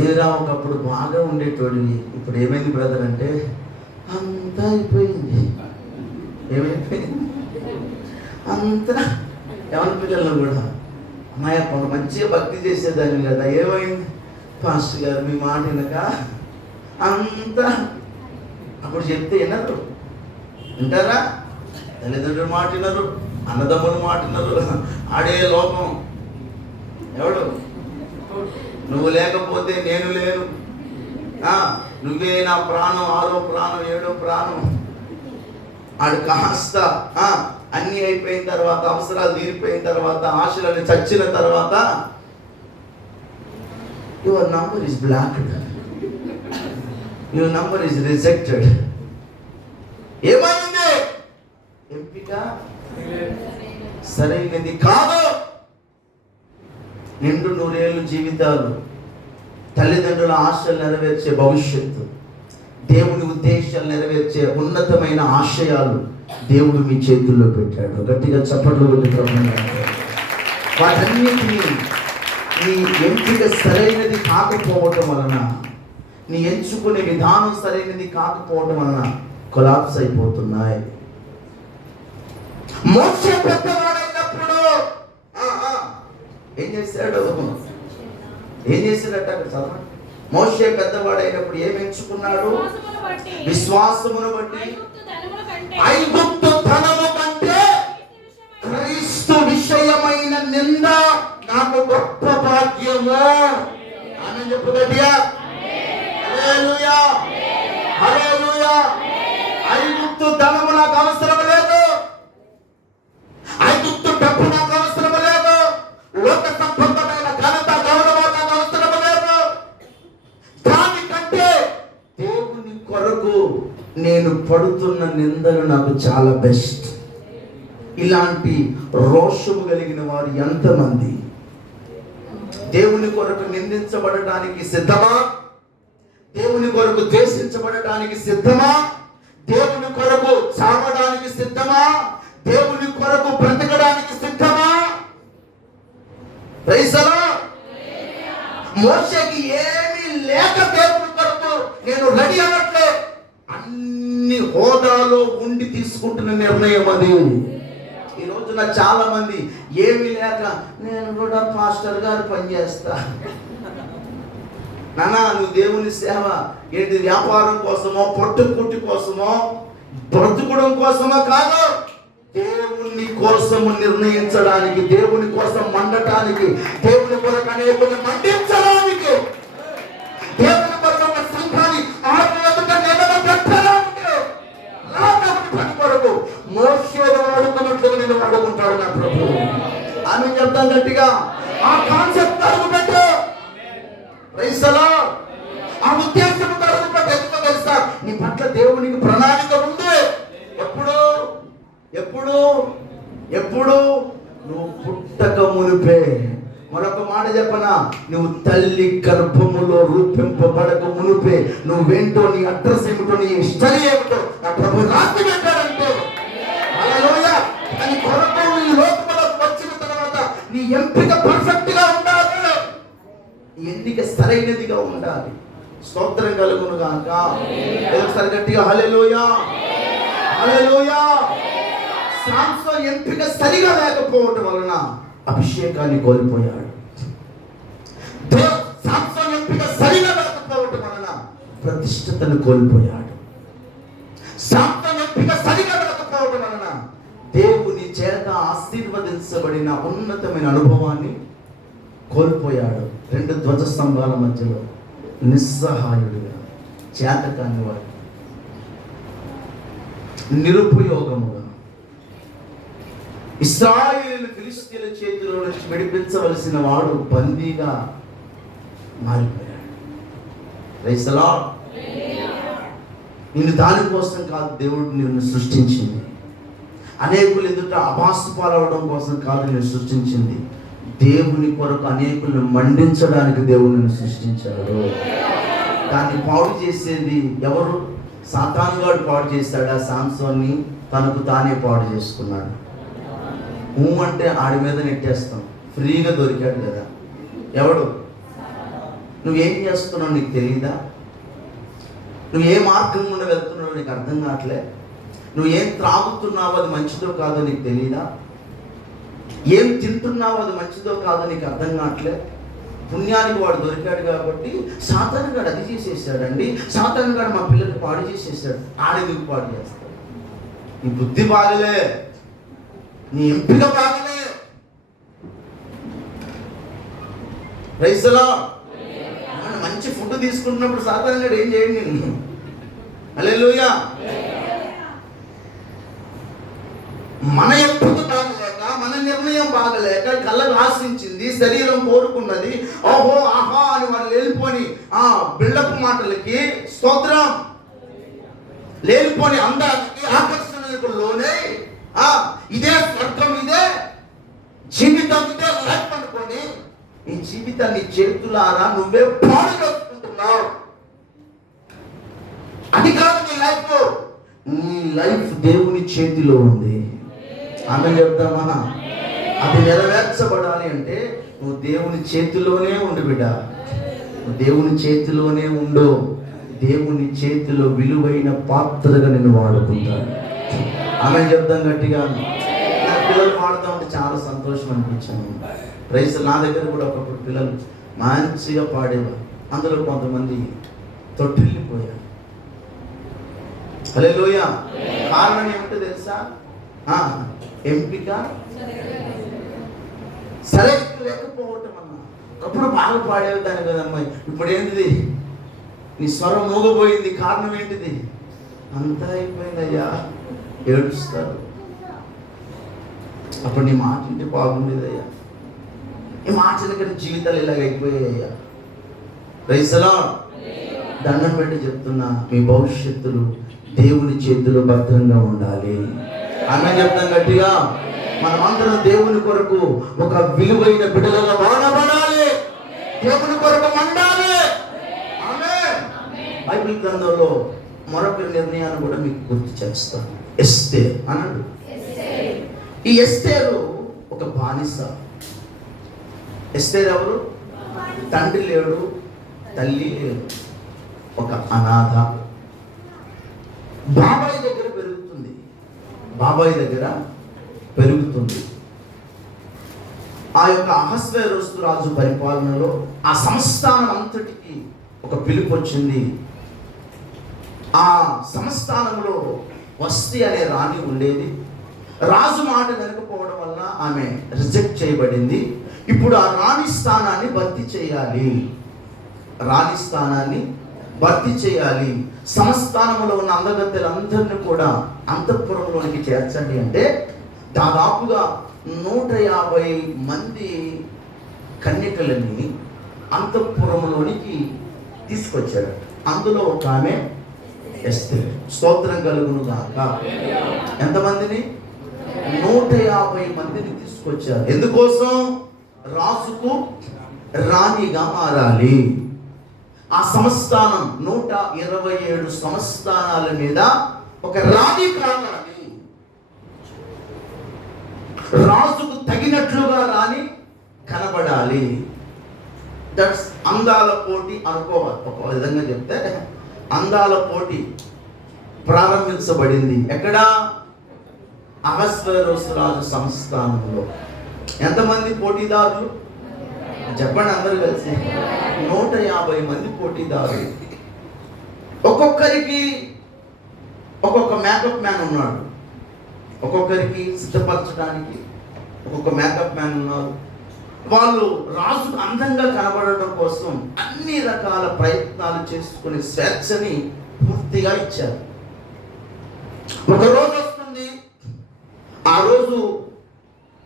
ఏరా ఒకప్పుడు బాగా ఉండేటోడివి, ఇప్పుడు ఏమైంది బ్రదర్ అంటే అంతా అయిపోయింది. ఏమైపోయింది అంతా. యవన పిల్లలను కూడా అమ్మాయి కొంత మంచిగా భక్తి చేసేదాన్ని కదా, ఏమైంది పాస్టర్ గారు మీ మాట వినక అంతా. అప్పుడు చెప్తే వినరు, వింటారా? తల్లిదండ్రులు మాట వినరు, అన్నదమ్ములు మాట వినరు. ఆడే లోకం. ఎవడు నువ్వు లేకపోతే నేను లేను, నువ్వే నా ప్రాణం, 6వ ప్రాణం 7వ ప్రాణం. ఆడు కాస్త అన్నీ అయిపోయిన తర్వాత, అవసరాలు తీరిపోయిన తర్వాత, ఆశలని చచ్చిన తర్వాత your number is blocked, your number is rejected. ఏమైంది? ఎంపిక సరైనది కాదు. నిండు 100 ఏళ్ళు జీవితాలు, తల్లిదండ్రుల ఆశలు నెరవేర్చే భవిష్యత్తు, దేవుని ఉద్దేశాలు నెరవేర్చే ఉన్నతమైన ఆశయాలు దేవుడు మీ చేతుల్లో పెట్టాడు. గట్టిగా చప్పట్లు కొట్టి వాటన్నిటినీ నీ ఎంపిక సరైనది కాకపోవటం వలన, నీ ఎంచుకునే విధానం సరైనది కాకపోవటం వలన కొలాప్స్ అయిపోతున్నాయి. మోషే పెద్దవాడైనప్పుడు ఏం చేశాడు? ఏం చేశాడట అక్కడ చదవండి. మోషే పెద్దవాడైనప్పుడు ఏం ఎంచుకున్నాడు? విశ్వాసమును బట్టి ఐగుప్తు ధనము కంటే క్రీస్తు విషయమైన నింద నాకు గొప్ప భాగ్యము. ఆమె చెప్పు గట్టిగా హల్లెలూయా, హల్లెలూయా. ఐగుప్తు ధనము నాకు అవసరం లేదు, ఐగుప్తు డబ్బు నాకు అవసరం లేదు, లోక సంబంధమైన ఘనత గౌరవం నాకు అవసరం లేదు. దానికంటే దేవుని కొరకు నేను పడుతున్న నిందలు నాకు చాలా బెస్ట్. ఇలాంటి రోషము కలిగిన వారు ఎంతమంది? దేవుని కొరకు నిందించబడటానికి సిద్ధమా? దేవుని కొరకు ద్వేషించబడటానికి సిద్ధమా? దేవుని కొరకు చావడానికి సిద్ధమా? దేవుని కొరకు బ్రతకడానికి సిద్ధమా? Praise the lord. మోషేకి ఏమీ లేక దేవుని కొరకు నేను రెడీ అన్నట్లే, అన్ని హోదాలో ఉండి తీసుకుంటున్న నిర్ణయం అది. ఈ రోజున చాలా మంది ఏమీ లేక నేను కూడా పాస్టర్ గారు పనిచేస్తా. నానా నువ్వు దేవుని సేవ ఏంటి? వ్యాపారం కోసమో, పొట్టుకుట్టి కోసమో, బ్రతుకుడం కోసమో కాదు, దేవుని కోసము నిర్ణయించడానికి, దేవుని కోసం మండటానికి, దేవుని కొరకు అనేకులు మండించడానికి, దేవుని కొరకు ఒక సంఘాన్ని ఆత్మీయతగా నిలబెట్టడానికి, పని కొరకు మోషేను వాడుకున్నట్లుగా నేను వాడుకుంటాడు నా ప్రభు. ఆమె చెప్తాను గట్టిగా, ఆ కాన్సెప్ట్ అడుగుపెట్టు. Praise the lord. ఆ ఉద్దేశం అడుగుపెట్టు. ఎందుకో తెలుసా? నీ పట్ల దేవునికి ప్రణాళిక ఉంది. ఎప్పుడు ఎప్పుడు ఎప్పుడు నువ్వు పుట్టక మునిపే. మరొక మాట చెప్పనా? నువ్వు తల్లి గర్భములో రూపింపబడక మునిపే నువ్వేంటో, నీ అడ్రస్ ఏమిటో, నీ హిస్టరీ ఏమిటో నా ప్రభు రాసి పెట్టాడంటే. హల్లెలూయా. నీ కొరకు ఈ లోకంలోకి వచ్చిన తర్వాత నీ ఎంపిక పర్ఫెక్ట్ గా ఉండాలి, నీ ఎన్నిక సరైనదిగా ఉండాలి. స్తోత్రం కలుగును గాక. ఒకసారి గట్టిగా హల్లెలూయా, హల్లెలూయా. సామ్సోన్ ఎంపిక సరిగా లేకపోవటం వలన అభిషేకాన్ని కోల్పోయాడు. సామ్సోన్ ఎంపిక సరిగా లేకపోవటం వలన ప్రతిష్టతను కోల్పోయాడు. సామ్సోన్ ఎంపిక సరిగా లేకపోవటం వలన దేవుని చేత ఆశీర్వదించబడిన ఉన్నతమైన అనుభవాన్ని కోల్పోయాడు. 2 ధ్వజస్తంభాల మధ్యలో నిస్సహాయుడిగా, చేతకాని వాడు, నిరుపయోగముగా, ఇశ్రాయేలు ఫిలిష్తీయుల చేతిలో నుంచి విడిపించవలసిన వాడు బందీగా మారిపోయాడు. Praise the lord. నిన్ను దానికోసం కాదు దేవుడు నిన్ను సృష్టించింది. అనేకులు ఎదుట అభాసు పాలవడం కోసం కాదు నిన్ను సృష్టించింది. దేవుని కొరకు అనేకులను మండించడానికి దేవుడు నిన్ను సృష్టించాడు. దాన్ని పాడు చేసేది ఎవరు? సాతానుగాడు పాడు చేశాడు. ఆ సామ్సోన్ని తనకు తానే పాడు చేసుకున్నాడు. అంటే ఆడి మీద నెట్టేస్తాం. ఫ్రీగా దొరికాడు కదా. ఎవడు? నువ్వేం చేస్తున్నావు నీకు తెలియదా? నువ్వు ఏ మార్గం గుండా వెళ్తున్నావు నీకు అర్థం కావట్లే? నువ్వు ఏం త్రాగుతున్నావు అది మంచిదో కాదో నీకు తెలియదా? ఏం తింటున్నావు అది మంచిదో కాదో నీకు అర్థం కావట్లే? పుణ్యానికి వాడు దొరికాడు కాబట్టి సాతాను గాడు అది చేసేసాడండి, సాతాను గాడు మా పిల్లలు పాడు చేసేసాడు. ఆడెందుకు పాడు చేస్తాడు? నీ బుద్ధి బాగలే, నీ ఎంపిక బాగలే. రైతులా మంచి ఫుడ్ తీసుకుంటున్నప్పుడు సాతాను గాడు ఏం చేయండి నేను. హల్లెలూయా. మన ఎంపిక బాగలేక, మన నిర్ణయం బాగలేక, కళ్ళకు ఆశించింది, శరీరం కోరుకున్నది, ఓహో ఆహా అని వాళ్ళు లేనిపోని బిల్డప్ మాటలకి, స్తోత్రం, లేనిపోని అందానికి, ఆకర్షణలకు లోనే ఇదే స్వర్గం, ఇదే జీవితం, ఇదే లైఫ్ అనుకొని ఈ జీవితాన్ని చేతులారా నువ్వే పాడు చేసుకుంటున్నావు. అది కాదు నీ లైఫ్. నీ లైఫ్ దేవుని చేతిలో ఉంది. ఆమె చెప్తామా? అది నెరవేర్చబడాలి అంటే నువ్వు దేవుని చేతిలోనే ఉండు బిడ్డ. నువ్వు దేవుని చేతిలోనే ఉండు. దేవుని చేతిలో విలువైన పాత్రగా నేను వాడుకుంటాను. ఆమె చెప్తాం గట్టిగా. నా పిల్లలు పాడుతూ ఉంటే చాలా సంతోషం అనిపించాను. రైస్ నా దగ్గర కూడా ఒకప్పుడు పిల్లలు మంచిగా పాడేవారు. అందులో కొంతమంది తొట్టిల్లిపోయారు. హల్లెలూయా. కారణం ఏమిటో తెలుసా? ఎంపిక సరే లేకపోవటం అన్న. అప్పుడు బాగా పాడేవి దాని కదమ్మాయి. ఇప్పుడు ఏంటిది? నీ స్వరం మూగపోయింది. కారణం ఏంటిది? అంతా అయిపోయిందయ్యా. ఏడుస్తారు. అప్పుడు నీ మాట ఇంటి బాగుండేదయ్యా. ఈ మాటల కన్నా జీవితాలు ఇలాగ అయిపోయాయ్యా. రైసలా దండం పెట్టి చెప్తున్నా, మీ భవిష్యత్తులు దేవుని చేతిలో భద్రంగా ఉండాలి. ఆమె చెప్తాం గట్టిగా. మనమందరం దేవుని కొరకు ఒక విలువైన బిడ్డలుగా వాడబడాలి. దేవుని కొరకు మండాలి. ఆమేన్. బైబిల్ గ్రంథంలో మరొక నిర్ణయాన్ని కూడా మీకు గుర్తు చేస్తాను. ఎస్తేర్ అన్నాడు. ఈ ఎస్తేరు ఒక బానిస. ఎస్తేర్ ఎవరు? తండ్రి లేడు, తల్లి లేడు, ఒక అనాథ. బాబాయ్ దగ్గర పెరుగుతుంది. బాబాయ్ దగ్గర పెరుగుతుంది. ఆ యొక్క అహస్వేరోస్తు రాజు పరిపాలనలో ఆ సంస్థానం అంతటికి ఒక పిలుపు వచ్చింది. ఆ సంస్థానంలో వస్తి అనే రాణి ఉండేది. రాజు మాట వినకపోవడం వల్ల ఆమె రిజెక్ట్ చేయబడింది. ఇప్పుడు ఆ రాణి స్థానాన్ని భర్తీ చేయాలి. రాణి స్థానాన్ని భర్తీ చేయాలి. సంస్థానంలో ఉన్న అందగత్తెలందరినీ కూడా అంతఃపురంలోనికి చేర్చండి అంటే దాదాపుగా 150 మంది కన్యకలని అంతఃపురంలోనికి తీసుకొచ్చాడు. అందులో ఒక ఆమె ఎస్తేర్. స్తోత్రం కలుగును గాక. ఎంతమందిని? 150 మందిని తీసుకొచ్చారు. ఎందుకోసం? రాజుకు రాణిగా మారాలి. ఆ సంస్థానం 127 సంస్థానాల మీద ఒక రాణి కావాలి. రాజుకు తగినట్లుగా రాణి కనబడాలి. దట్స్ అందాల పోటీ అనుకోవాలి. ఒక విధంగా చెప్తే అందాల పోటీ ప్రారంభించబడింది. ఎక్కడ? అహస్వేరోసు రాజు సంస్థానంలో. ఎంతమంది పోటీదారులు చెప్పండి అందరూ కలిసి? 150 మంది పోటీదారులు. ఒక్కొక్కరికి ఒక్కొక్క మేకప్ మ్యాన్ ఉన్నాడు. ఒక్కొక్కరికి సిద్ధపరచడానికి ఒక్కొక్క మేకప్ మ్యాన్ ఉన్నారు. వాళ్ళు రాజు అందంగా కనబడటం కోసం అన్ని రకాల ప్రయత్నాలు చేసుకునే స్వేచ్ఛని పూర్తిగా ఇచ్చారు. ఒక రోజు వస్తుంది. ఆ రోజు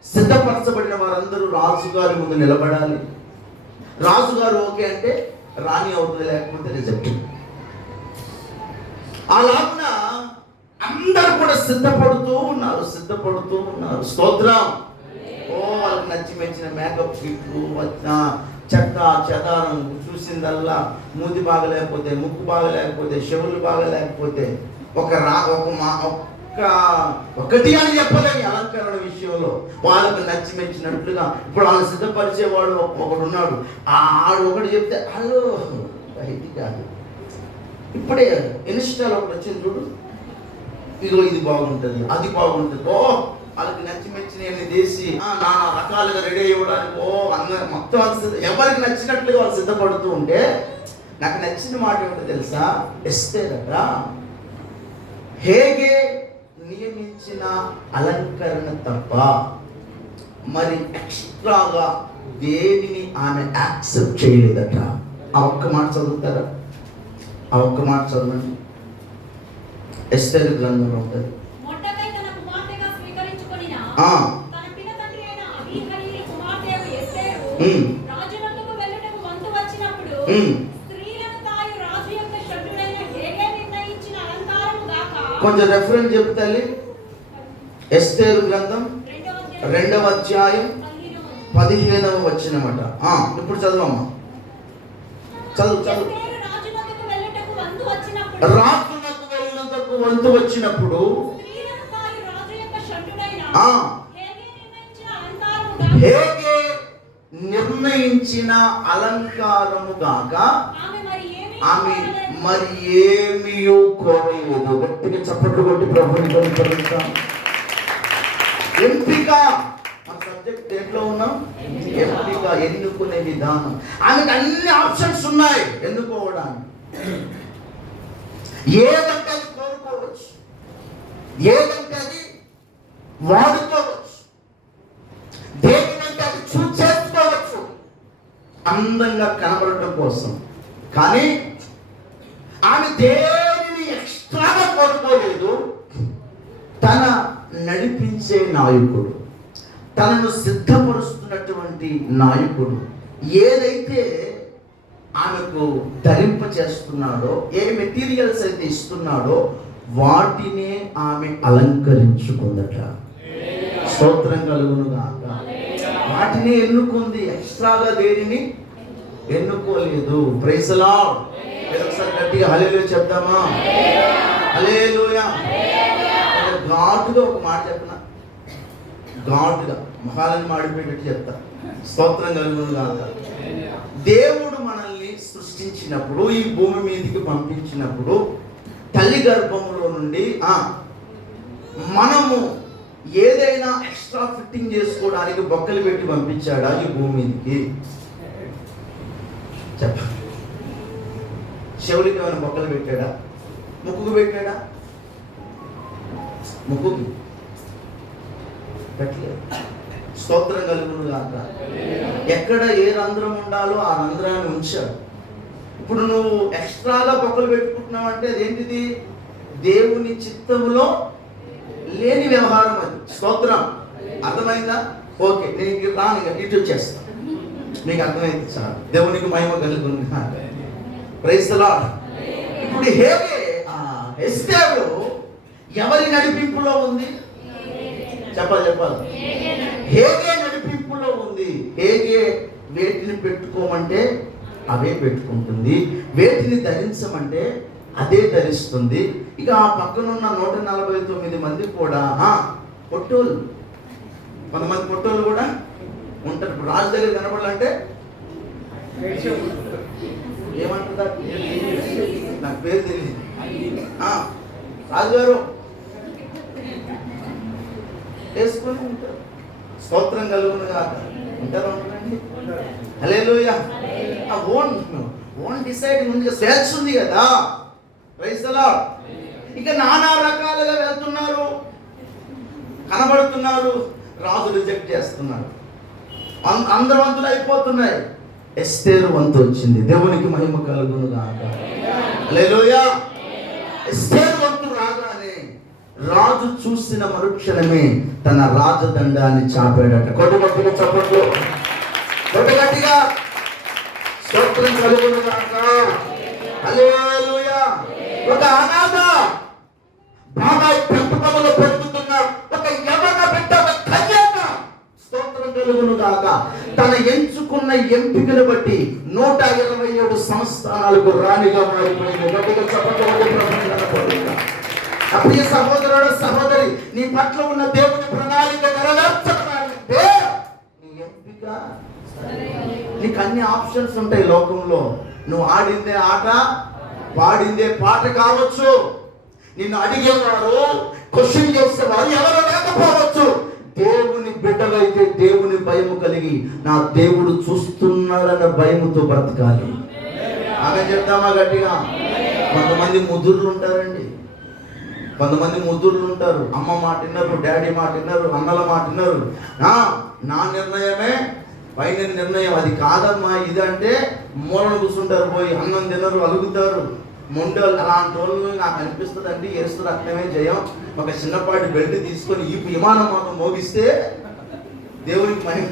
సిద్ధపరచబడిన వారందరూ రాజుగారి ముందు నిలబడాలి. రాజుగారు ఓకే అంటే రాణి అవుతుంది, లేకపోతే రిజెక్ట్. అలాగున అందరూ కూడా సిద్ధపడుతూ ఉన్నారు. స్తోత్రం. వాళ్ళకి నచ్చి మెచ్చిన మేకప్ కిట్లు, చెత్త చెదారం చూసిందల్లా, మూతి బాగలేకపోతే, ముక్కు బాగలేకపోతే, చెవులు బాగలేకపోతే, ఒకటి అని చెప్పలేని అలంకరణ విషయంలో వాళ్ళకు నచ్చి మెచ్చినట్లుగా. ఇప్పుడు వాళ్ళని సిద్ధపరిచేవాడు ఒకడు ఉన్నాడు. ఆడు ఒకటి చెప్తే హలో ఇది కాదు. ఇప్పుడే ఇన్స్టాలో ఒకటి వచ్చింది చూడు, ఇదిగో ఇది బాగుంటుంది, అది బాగుంటుంది, ఓ వాళ్ళకి నచ్చి మెచ్చినవి చేసి నానా రకాలుగా రెడీ అయ్యడానికి అందరూ మొత్తం ఎవరికి నచ్చినట్లుగా వాళ్ళు సిద్ధపడుతూ ఉంటే, నాకు నచ్చిన మాట ఏమిటో తెలుసా? ఎస్తేరట హేగే నియమించిన అలంకరణ తప్ప మరి ఎక్స్ట్రాగా దేనిని ఆమె యాక్సెప్ట్ చేయలేదట. ఆ ఒక్క మాట చదువుతారా? ఆ ఒక్క మాట చదవండి. ఎస్తేరు గ్రంథంలో ఉంటుంది. కొంచెం రెఫరెన్స్ చెప్తాలి. ఎస్తేరు గ్రంథం 2వ అధ్యాయం 15వ వచనమాట. ఇప్పుడు చదవమ్మా, చదువు. రాజునకు వెళ్ళుటకు వంతు వచ్చినప్పుడు హేగే నిర్ణయించిన అలంకారము గాక ఆమె మరి ఏమీ కోరలేదు. గట్టిగా చప్పట్లు కొట్టి ప్రభుని కనుపరుస్తాం. ఎంపిక, మన సబ్జెక్ట్ దేంట్లో ఉన్నాం? ఎంపిక, ఎన్నుకునే విధానం. ఆమెకు అన్ని ఆప్షన్స్ ఉన్నాయి ఎన్నుకోవడానికి. ఏదంటే అది కోరుకోవచ్చు, ఏదంటే అది వాడుకోవచ్చు, దేనికంటే అది చూస్ చేసుకోవచ్చు అందంగా కనబడటం కోసం. కానీ ఆమె దేనిని ఎక్స్ట్రాగా కోరుకోలేదు. తన నడిపించే నాయకుడు, తనను సిద్ధపరుస్తున్నటువంటి నాయకుడు ఏదైతే ఆమెకు ధరింప చేస్తున్నాడో, ఏ మెటీరియల్స్ అయితే ఇస్తున్నాడో వాటినే ఆమె అలంకరించుకుందట. స్తోత్రం కలుగును గాక. వాటిని ఎన్నుకుంది, ఎక్స్ట్రాగా దేనిని ఎన్నుకోలేదు. Praise the lord. ఒకసారి గట్టిగా హల్లెలూయా చెప్దామా? హల్లెలూయా. ఘాటుగా ఒక మాట చెప్పనా? ఘాటుగా మహాలని మాడిపోయేటట్టు చెప్తా. స్తోత్రం కలుగును గాక. దేవుడు మనల్ని సృష్టించినప్పుడు, ఈ భూమి మీదకి పంపించినప్పుడు, తల్లి గర్భంలో నుండి మనము ఏదైనా ఎక్స్ట్రా ఫిట్టింగ్ చేసుకోవడానికి బొక్కలు పెట్టి పంపించాడా ఈ భూమి మీదకి? చెప్ప. చెవులకి ఏమైనా బొక్కలు పెట్టాడా? ముక్కుకు పెట్టాడా? ముక్కుకి పెట్టలేదు. స్తోత్రం కలుగును గాక. ఎక్కడ ఏ రంధ్రం ఉండాలో ఆ రంధ్రాన్ని ఉంచాడు. ఇప్పుడు నువ్వు ఎక్స్ట్రాగా బొక్కలు పెట్టుకుంటున్నావు అంటే అదేంటిది? దేవుని చిత్తములో లేని వ్యవహారం అది. స్తోత్రం. అర్థమైందా? ఓకే, నేను రాను, ఇటు వచ్చేస్తా. మీకు అర్థమైంది సార్? దేవునికి మహిమ కలుగును గాక. Praise the lord. ఇప్పుడు హేగే ఎస్తేరు ఎవరి నడిపింపులో ఉంది? చెప్పాలి. హేగే నడిపింపులో ఉంది. హేగే వేటిని పెట్టుకోమంటే అవే పెట్టుకుంటుంది, వేటిని ధరించమంటే అదే ధరిస్తుంది. ఇక ఆ పక్కనున్న 149 మంది కూడా పొట్టోళ్ళు, కొంతమంది పొట్టోళ్ళు కూడా ఉంటారు. ఇప్పుడు రాజు దగ్గర కనపడాలంటే ఏమంటారు? నాకు పేరు తెలియదు. రాజుగారు వేసుకొని ఉంటారు. స్తోత్రం కలుగును గాక. ఉంటారా? ఉంటారండి. హల్లెలూయా. ఓన్ డిసైడ్ ముందుగా స్వేచ్ఛ ఉంది కదా. Praise the lord. ఇక నానా రకాలుగా వెళ్తున్నారు, కనబడుతున్నారు. రాజు రిజెక్ట్ చేస్తున్నాడు. అందరు వంతులు అయిపోతున్నాయి. ఎస్తేరు వంతు వచ్చింది. దేవునికి మహిమ కలుగును గాక. హల్లెలూయా. ఎస్తేరు వంతు రాగానే రాజు చూసిన మరుక్షణమే తన రాజదండాన్ని చాపాడట. కొట్టుగట్టిగా చప్పట్లు, కొట్టుగట్టిగా. స్తోత్రం కలుగును గాక. హల్లెలూయా. ఒక అనాథ బాగా పెంపకములో పెరుగుతున్న ఒక యవన బిడ్డ, ఒక కన్యక, స్తోత్రం కలుగును గాక, తన ఎంచుకున్న ఎంపికను బట్టి 127 సంస్థానాలకు రాణిగా మారిపోయింది. గట్టిగా చప్పట్లు. నా ప్రియ సహోదరుడు సహోదరి, నీ పట్ల ఉన్న దేవుని ప్రణాళిక నెరవేర్చబడాలంటే నీ ఎంపిక. నీకు అన్ని ఆప్షన్స్ ఉంటాయి లోకంలో. నువ్వు ఆడిందే ఆట, పాడిందే పాట కావచ్చు. నిన్ను అడిగేవారు, క్వశ్చన్ చేసేవారు ఎవరు లేకపోవచ్చు. దేవుని బిడ్డలైతే దేవుని భయము కలిగి నా దేవుడు చూస్తున్నాడన్న భయముతో బ్రతకాలి. ఆమె చెప్తామా గట్టిగా? కొంతమంది ముదుర్లు ఉంటారండి, కొంతమంది ముదుర్లు ఉంటారు. అమ్మ మాట విన్నారు, డాడీ మాట విన్నారు, అన్నల మాట విన్నారు. నా నిర్ణయమే పైన నిర్ణయం, అది కాదమ్మా ఇది అంటే మూలను కూర్చుంటారు, పోయి అన్నం తినరు, అలుగుతారు. మొండలు అలాంటి వాళ్ళు నాకు అనిపిస్తుంది అండి. ఏస్తు రక్తమే జయం. ఒక చిన్నపాటి బెల్ట్ తీసుకొని ఈ విమానం మాత్రం మోగిస్తే దేవునికి మహిమ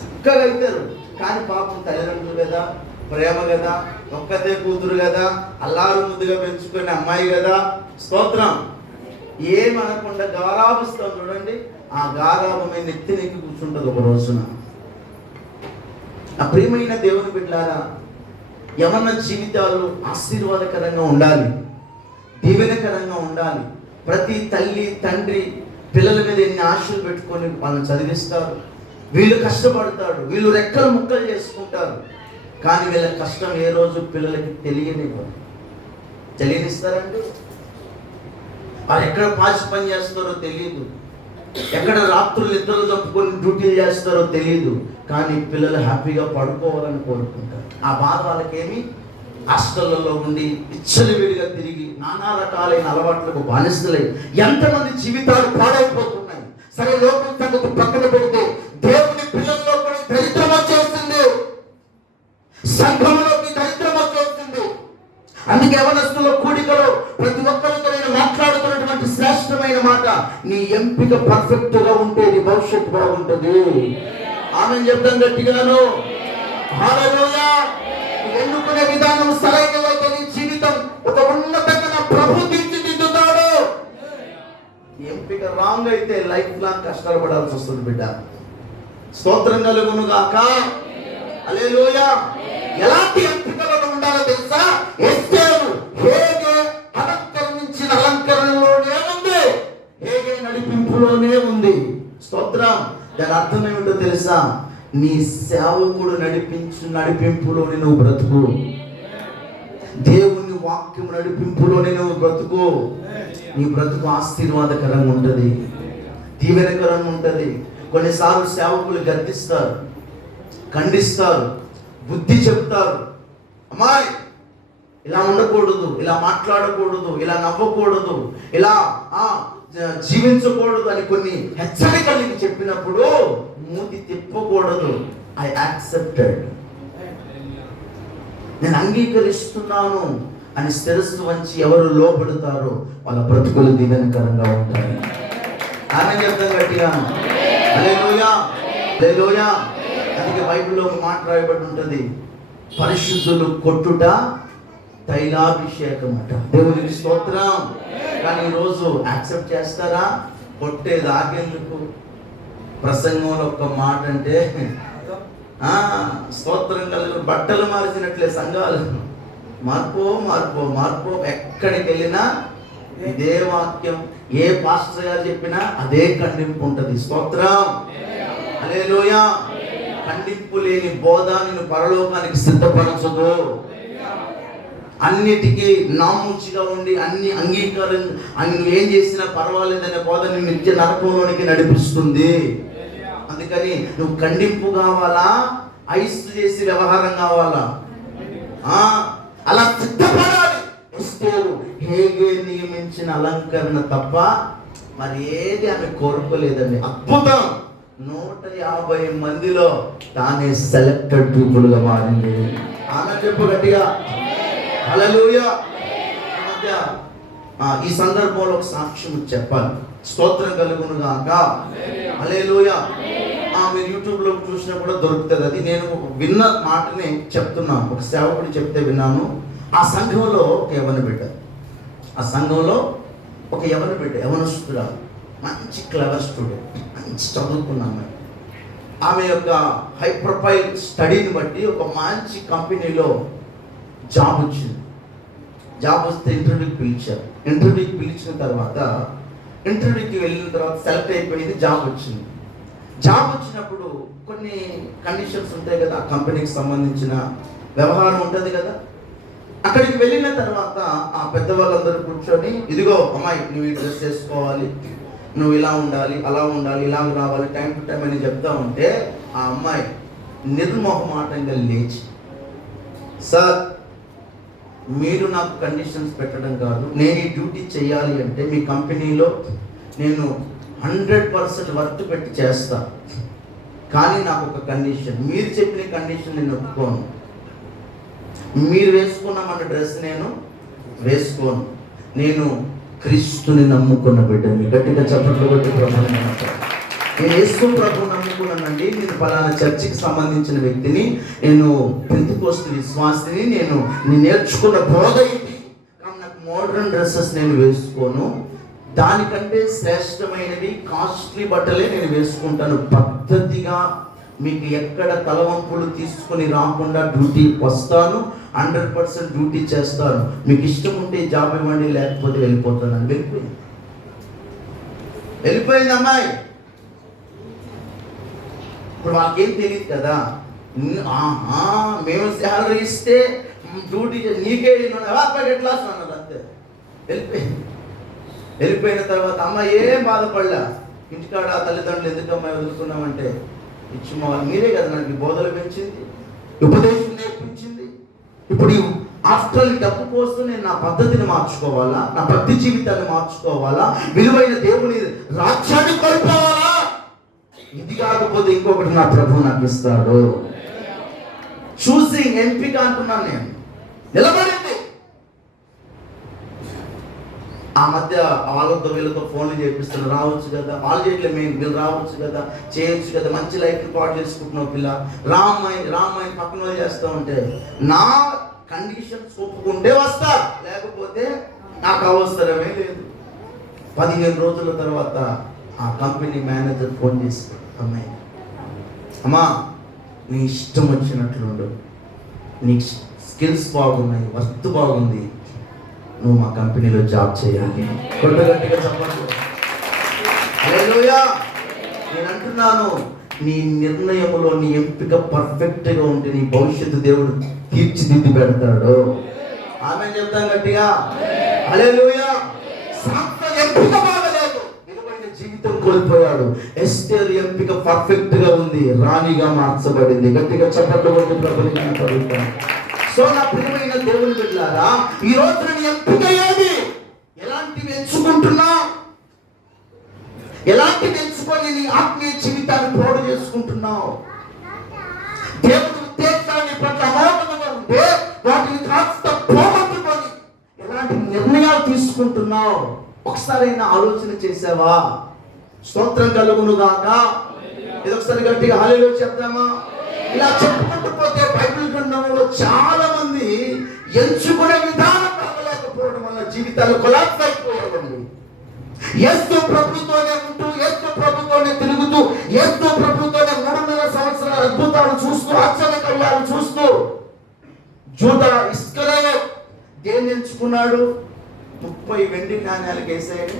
చక్కగా అవుతారు. కానీ పాపం తల్లిదండ్రులు కదా, ప్రేమ కదా, ఒక్కతే కూతురు కదా, అల్లారు ముద్దుగా పెంచుకునే అమ్మాయి కదా, స్తోత్రం, ఏమనకుండా గారాభిస్తాం చూడండి. ఆ గారాభమే నెత్తినెక్కి కూర్చుంటుంది ఒక రోజున. ఆ ప్రియమైన దేవుని బిడ్డలారా, యవన జీవితాలు ఆశీర్వాదకరంగా ఉండాలి, దీవెనకరంగా ఉండాలి. ప్రతి తల్లి తండ్రి పిల్లల మీద ఎన్ని ఆశలు పెట్టుకొని వాళ్ళని చదివిస్తారు. వీళ్ళు కష్టపడతారు, వీళ్ళు రెక్కలు ముక్కలు చేసుకుంటారు. కానీ వీళ్ళ కష్టం ఏ రోజు పిల్లలకి తెలియనిస్తారండి. వాళ్ళు ఎక్కడ పాసి పని చేస్తారో తెలియదు, ఎక్కడ రాత్రులు నిద్రలు తప్పుకొని డ్యూటీలు చేస్తారో తెలియదు. కానీ పిల్లలు హ్యాపీగా పడుకోవాలని కోరుకుంటారు. ఆ బాధ వాళ్ళకేమి, హాస్టళ్లలో ఉండి విచ్చలవిడిగా తిరిగి నానా రకాలైన అలవాట్లకు బానిసలై ఎంతమంది జీవితాలు పాడైపోతున్నాయి. సరే, లోకం సంగతి పక్కన పెడితే దేవుని పిల్లల్లో కూడా దరిద్రం వచ్చేస్తుంది, సంఘంలోకి దరిద్రం వచ్చేస్తుంది. అందుకే యవనస్తుల కూడికలో ప్రతి ఒక్కరితో నేను మాట్లాడుతున్నటువంటి శ్రేష్టమైన మాట, నీ ఎంపిక పర్ఫెక్ట్ గా ఉంటే నీ భవిష్యత్తు బాగుంటుంది. ఆమె చెప్తాం గట్టిగాను. హల్లెలూయా. ఎన్నుకునే విధానం సరైనదైతే నీ జీవితం ఒక ఉన్నతంగా ప్రభు తీర్చిదిద్దుతాడు. ఎంపిక రాంగ్ అయితే లైఫ్ లాంగ్ కష్టాలు పడాల్సి వస్తుంది బిడ్డ. స్తోత్రం కలుగును గాక. హల్లెలూయా. ఎలాంటి ఎంపికలను ఉండాలో తెలుసా? ఎస్తేరు హేగే అలంకరించిన అలంకరణలోనే ఉంది, హేగే నడిపింపులోనే ఉంది. స్తోత్రం. దాని అర్థం ఏమిటో తెలుసా? నీ సేవకుడు నడిపింపులోనే నువ్వు బ్రతుకు, దేవుని వాక్యం నడిపింపులోనే నువ్వు బ్రతుకు. నీ బ్రతుకు ఆశీర్వాదకరంగా ఉంటుంది, దీవెనకరంగా ఉంటుంది. కొన్నిసార్లు సేవకులు గద్దిస్తారు, ఖండిస్తారు, బుద్ధి చెప్తారు. అమ్మాయి ఇలా ఉండకూడదు, ఇలా మాట్లాడకూడదు, ఇలా నవ్వకూడదు, ఇలా జీవించకూడదు అని కొన్ని హెచ్చరికలు చెప్పినప్పుడు మూతి తిప్పకూడదు. ఐ యాక్సెప్టెడ్, నేను అంగీకరిస్తున్నాను అని శిరస్సు వంచి ఎవరు లోబడతారో వాళ్ళ బ్రతుకులు దీవెనకరంగా ఉంటాయి. ఆమె చెప్తాం గట్టిగా. హల్లెలూయా, హల్లెలూయా. అందుకే బైబిల్లో ఒక మాట రాయబడి ఉంటుంది, పరిశుద్ధులు కొట్టుట తైలాభిషేకం అట. దేవునికి స్తోత్రం. కానీ ఈరోజు యాక్సెప్ట్ చేస్తారా? కొట్టేది ఆగేందుకు. ప్రసంగంలో ఒక్క మాట అంటే స్తోత్రం కలిగి బట్టలు మార్చినట్లే సంఘాలు. మార్పు ఎక్కడికి వెళ్ళినా ఇదే వాక్యం, ఏ పాస్టర్ గారు చెప్పినా అదే ఖండింపు ఉంటుంది. స్తోత్రం, హల్లెలూయా. ఖండింపు లేని బోధ నిన్ను పరలోకానికి సిద్ధపరచదు. అన్నిటికీ నామూచిగా ఉండి అన్ని అంగీకారం నువ్వు ఏం చేసినా పర్వాలేదనే బోధ నిన్ను నిత్య నరకంలోనికి నడిపిస్తుంది. అందుకని నువ్వు ఖండింపు కావాలా, ఐస్ చేసి వ్యవహారం కావాలా? అలా సిద్ధపడాలి. హేగే నియమించిన అలంకరణ తప్ప మరి ఏది ఆమె కోరుకోలేదండి. అద్భుతం. 150 మందిలో తానే సెలెక్టెడ్ పీపుల్గా మారింది. ఆమె చెప్పు గట్టిగా. హల్లెలూయా. ఈ సందర్భంలో ఒక సాక్ష్యం చెప్పాలి. స్తోత్రం కలుగును గాక. హల్లెలూయా. మీరు యూట్యూబ్లో చూసినా కూడా దొరుకుతుంది. అది నేను విన్న మాటని చెప్తున్నాను. ఒక సేవకుడు చెప్తే విన్నాను. ఆ సంఘంలో ఒక యవన బిడ్డ, యవనస్తురాలు, మంచి క్లవర్ స్టూడెంట్, మంచి చదువుకున్నాము. ఆమె యొక్క హై ప్రొఫైల్ స్టడీని బట్టి ఒక మంచి కంపెనీలో జాబ్ వచ్చింది. జాబ్ వస్తే ఇంటర్వ్యూకి పిలిచారు. ఇంటర్వ్యూకి పిలిచిన తర్వాత ఇంటర్వ్యూకి వెళ్ళిన తర్వాత సెలెక్ట్ అయిపోయింది, జాబ్ వచ్చింది. జాబ్ వచ్చినప్పుడు కొన్ని కండిషన్స్ ఉంటాయి కదా, ఆ కంపెనీకి సంబంధించిన వ్యవహారం ఉంటుంది కదా. అక్కడికి వెళ్ళిన తర్వాత ఆ పెద్దవాళ్ళందరూ కూర్చొని, ఇదిగో అమ్మాయి నువ్వు ఈ డ్రెస్ వేసుకోవాలి, నువ్వు ఇలా ఉండాలి, అలా ఉండాలి, ఇలా రావాలి, టైం టు టైం అని చెప్తా ఉంటే ఆ అమ్మాయి నిర్మోహమాటంగా లేచి, సార్ మీరు నాకు కండిషన్స్ పెట్టడం కాదు, నేను ఈ డ్యూటీ చేయాలి అంటే మీ కంపెనీలో నేను 100% వర్క్ పెట్టి చేస్తా, కానీ నాకు ఒక కండిషన్, మీరు చెప్పిన కండిషన్ నేను ఒప్పుకోను, మీరు వేసుకున్నామన్న డ్రెస్ నేను వేసుకోను, నేను క్రీస్తుని నమ్ముకున్న బిడ్డని. గట్టిగా చప్పట్లు కొట్టి ప్రభువుని నమ్ముతాను. నేను యేసు ప్రభువు నమ్ముకున్నానండి, నేను పలానా చర్చికి సంబంధించిన వ్యక్తిని, నేను పెంతెకోస్తు విశ్వాసిని, నేను నేర్చుకున్న బోధ ఇది, కానీ నాకు మోడర్న్ డ్రెస్సెస్ నేను వేసుకోను, దానికంటే శ్రేష్టమైనవి కాస్ట్లీ బట్టలే నేను వేసుకుంటాను, పద్ధతిగా మీకు ఎక్కడ తలవంపులు తీసుకొని రాకుండా డ్యూటీకి వస్తాను, 100% డ్యూటీ చేస్తాను, మీకు ఇష్టం ఉంటే జాబ్ ఇవ్వండి, లేకపోతే వెళ్ళిపోతాను అని వెళ్ళిపోయింది అమ్మాయి. ఇప్పుడు వాళ్ళకేం తెలియదు కదా, మేము శాలరీ ఇస్తే డ్యూటీ నీకే ఎట్లా అన్నారు, అంతే. వెళ్ళిపోయిన తర్వాత అమ్మాయి ఏం బాధపడలే, ఇంటికాడ తల్లిదండ్రులు ఎందుకు అమ్మాయి వదులుకున్నామంటే, ఇచ్చిన వాళ్ళు మీరే కదా నాకు బోధలు పెంచింది, ఉపదేశం నేర్పించింది, ఇప్పుడు ఆఫ్టర్ డబ్బు కోసం నేను నా పద్ధతిని మార్చుకోవాలా, నా భక్తి జీవితాన్ని మార్చుకోవాలా, విలువైన దేవుని రాజ్యాన్ని కోల్పోవాలా, ఇది కాకపోతే ఇంకొకటి నా ప్రభు నాకు ఇస్తాడు. చూసింగ్ ఎంపిక అంటున్నాను నేను, నిలబడింది. ఆ మధ్య వాళ్ళతో వీళ్ళతో ఫోన్లు చేపిస్తున్నారు, రావచ్చు కదా, వాళ్ళు చేయట్లేదు, వీళ్ళు రావచ్చు కదా, చేయొచ్చు కదా, మంచి లైఫ్ని పాటు చేసుకుంటున్నావు పిల్ల, రామ్మాయి పక్కన వాళ్ళు చేస్తూ ఉంటే, నా కండిషన్స్ ఒప్పుకుంటే వస్తా, లేకపోతే నాకు అవసరమే లేదు. 15 రోజుల తర్వాత ఆ కంపెనీ మేనేజర్ ఫోన్ చేసి, అమ్మాయి అమ్మా నీ ఇష్టం వచ్చినట్లుండు, నీ స్కిల్స్ బాగున్నాయి, వర్త్ బాగుంది, నువ్వు మా కంపెనీలో జాబ్ చేయాలి. గట్టిగా చెప్పండి. హల్లెలూయా. నేను అంటున్నాను, నీ నిర్ణయములో నీ ఎంపిక పర్ఫెక్ట్గా ఉంటే నీ భవిష్యత్తు దేవుడు తీర్చిదిద్ది పెడతాడు. ఆమె చెప్తాం గట్టిగా. హల్లెలూయా. సామ్సన్ ఎంపిక బాగలేదు, విలువైన జీవితం కోల్పోయాడు. ఎస్తేరు ఎంపిక పర్ఫెక్ట్ గా ఉంది, రాణిగా మార్చబడింది. గట్టిగా చప్పట్లు కొట్టి ప్రభువుని పలుకుతాను. సో నా ప్రియమైన దేవుని బిడ్డలారా, ఈ రోజు నీ ఎంపిక ఏది? ఎలాంటివి ఎంచుకుంటున్నావు? ఎలాంటివి ఎంచుకొని నీ ఆత్మీయ జీవితాన్ని పాడు చేసుకుంటున్నావు? దేవుని ఉద్దేశాన్ని పట్ల అమోఘంగా ఉంటే వాటిని కాస్త పోగొట్టుకొని ఎలాంటి నిర్ణయాలు తీసుకుంటున్నావు? ఒకసారైనా ఆలోచన చేసావా? స్తోత్రం కలుగును గాక. ఇదొకసారి గట్టిగా హల్లెలూయా చెప్తామా? ఇలా చెప్పుకుంటూ పోతే బైబిల్ గ్రంథంలో చాలా మంది ఎంచుకునే విధానం బాగలేకపోవడం వల్ల జీవితాలు కొలాప్స్ అయిపోయారండి. యేసు ప్రభుతోనే ఉంటూ, యేసు ప్రభుతోనే తిరుగుతూ, యేసు ప్రభుతోనే 3.5 సంవత్సరాల అద్భుతాలు చూస్తూ, ఆశ్చర్య కార్యాలు చూస్తూ, యూదా ఇస్కరియోతు దేన్ని ఎంచుకున్నాడు? 30 వెండి నాణ్యాలకు వేసాడు.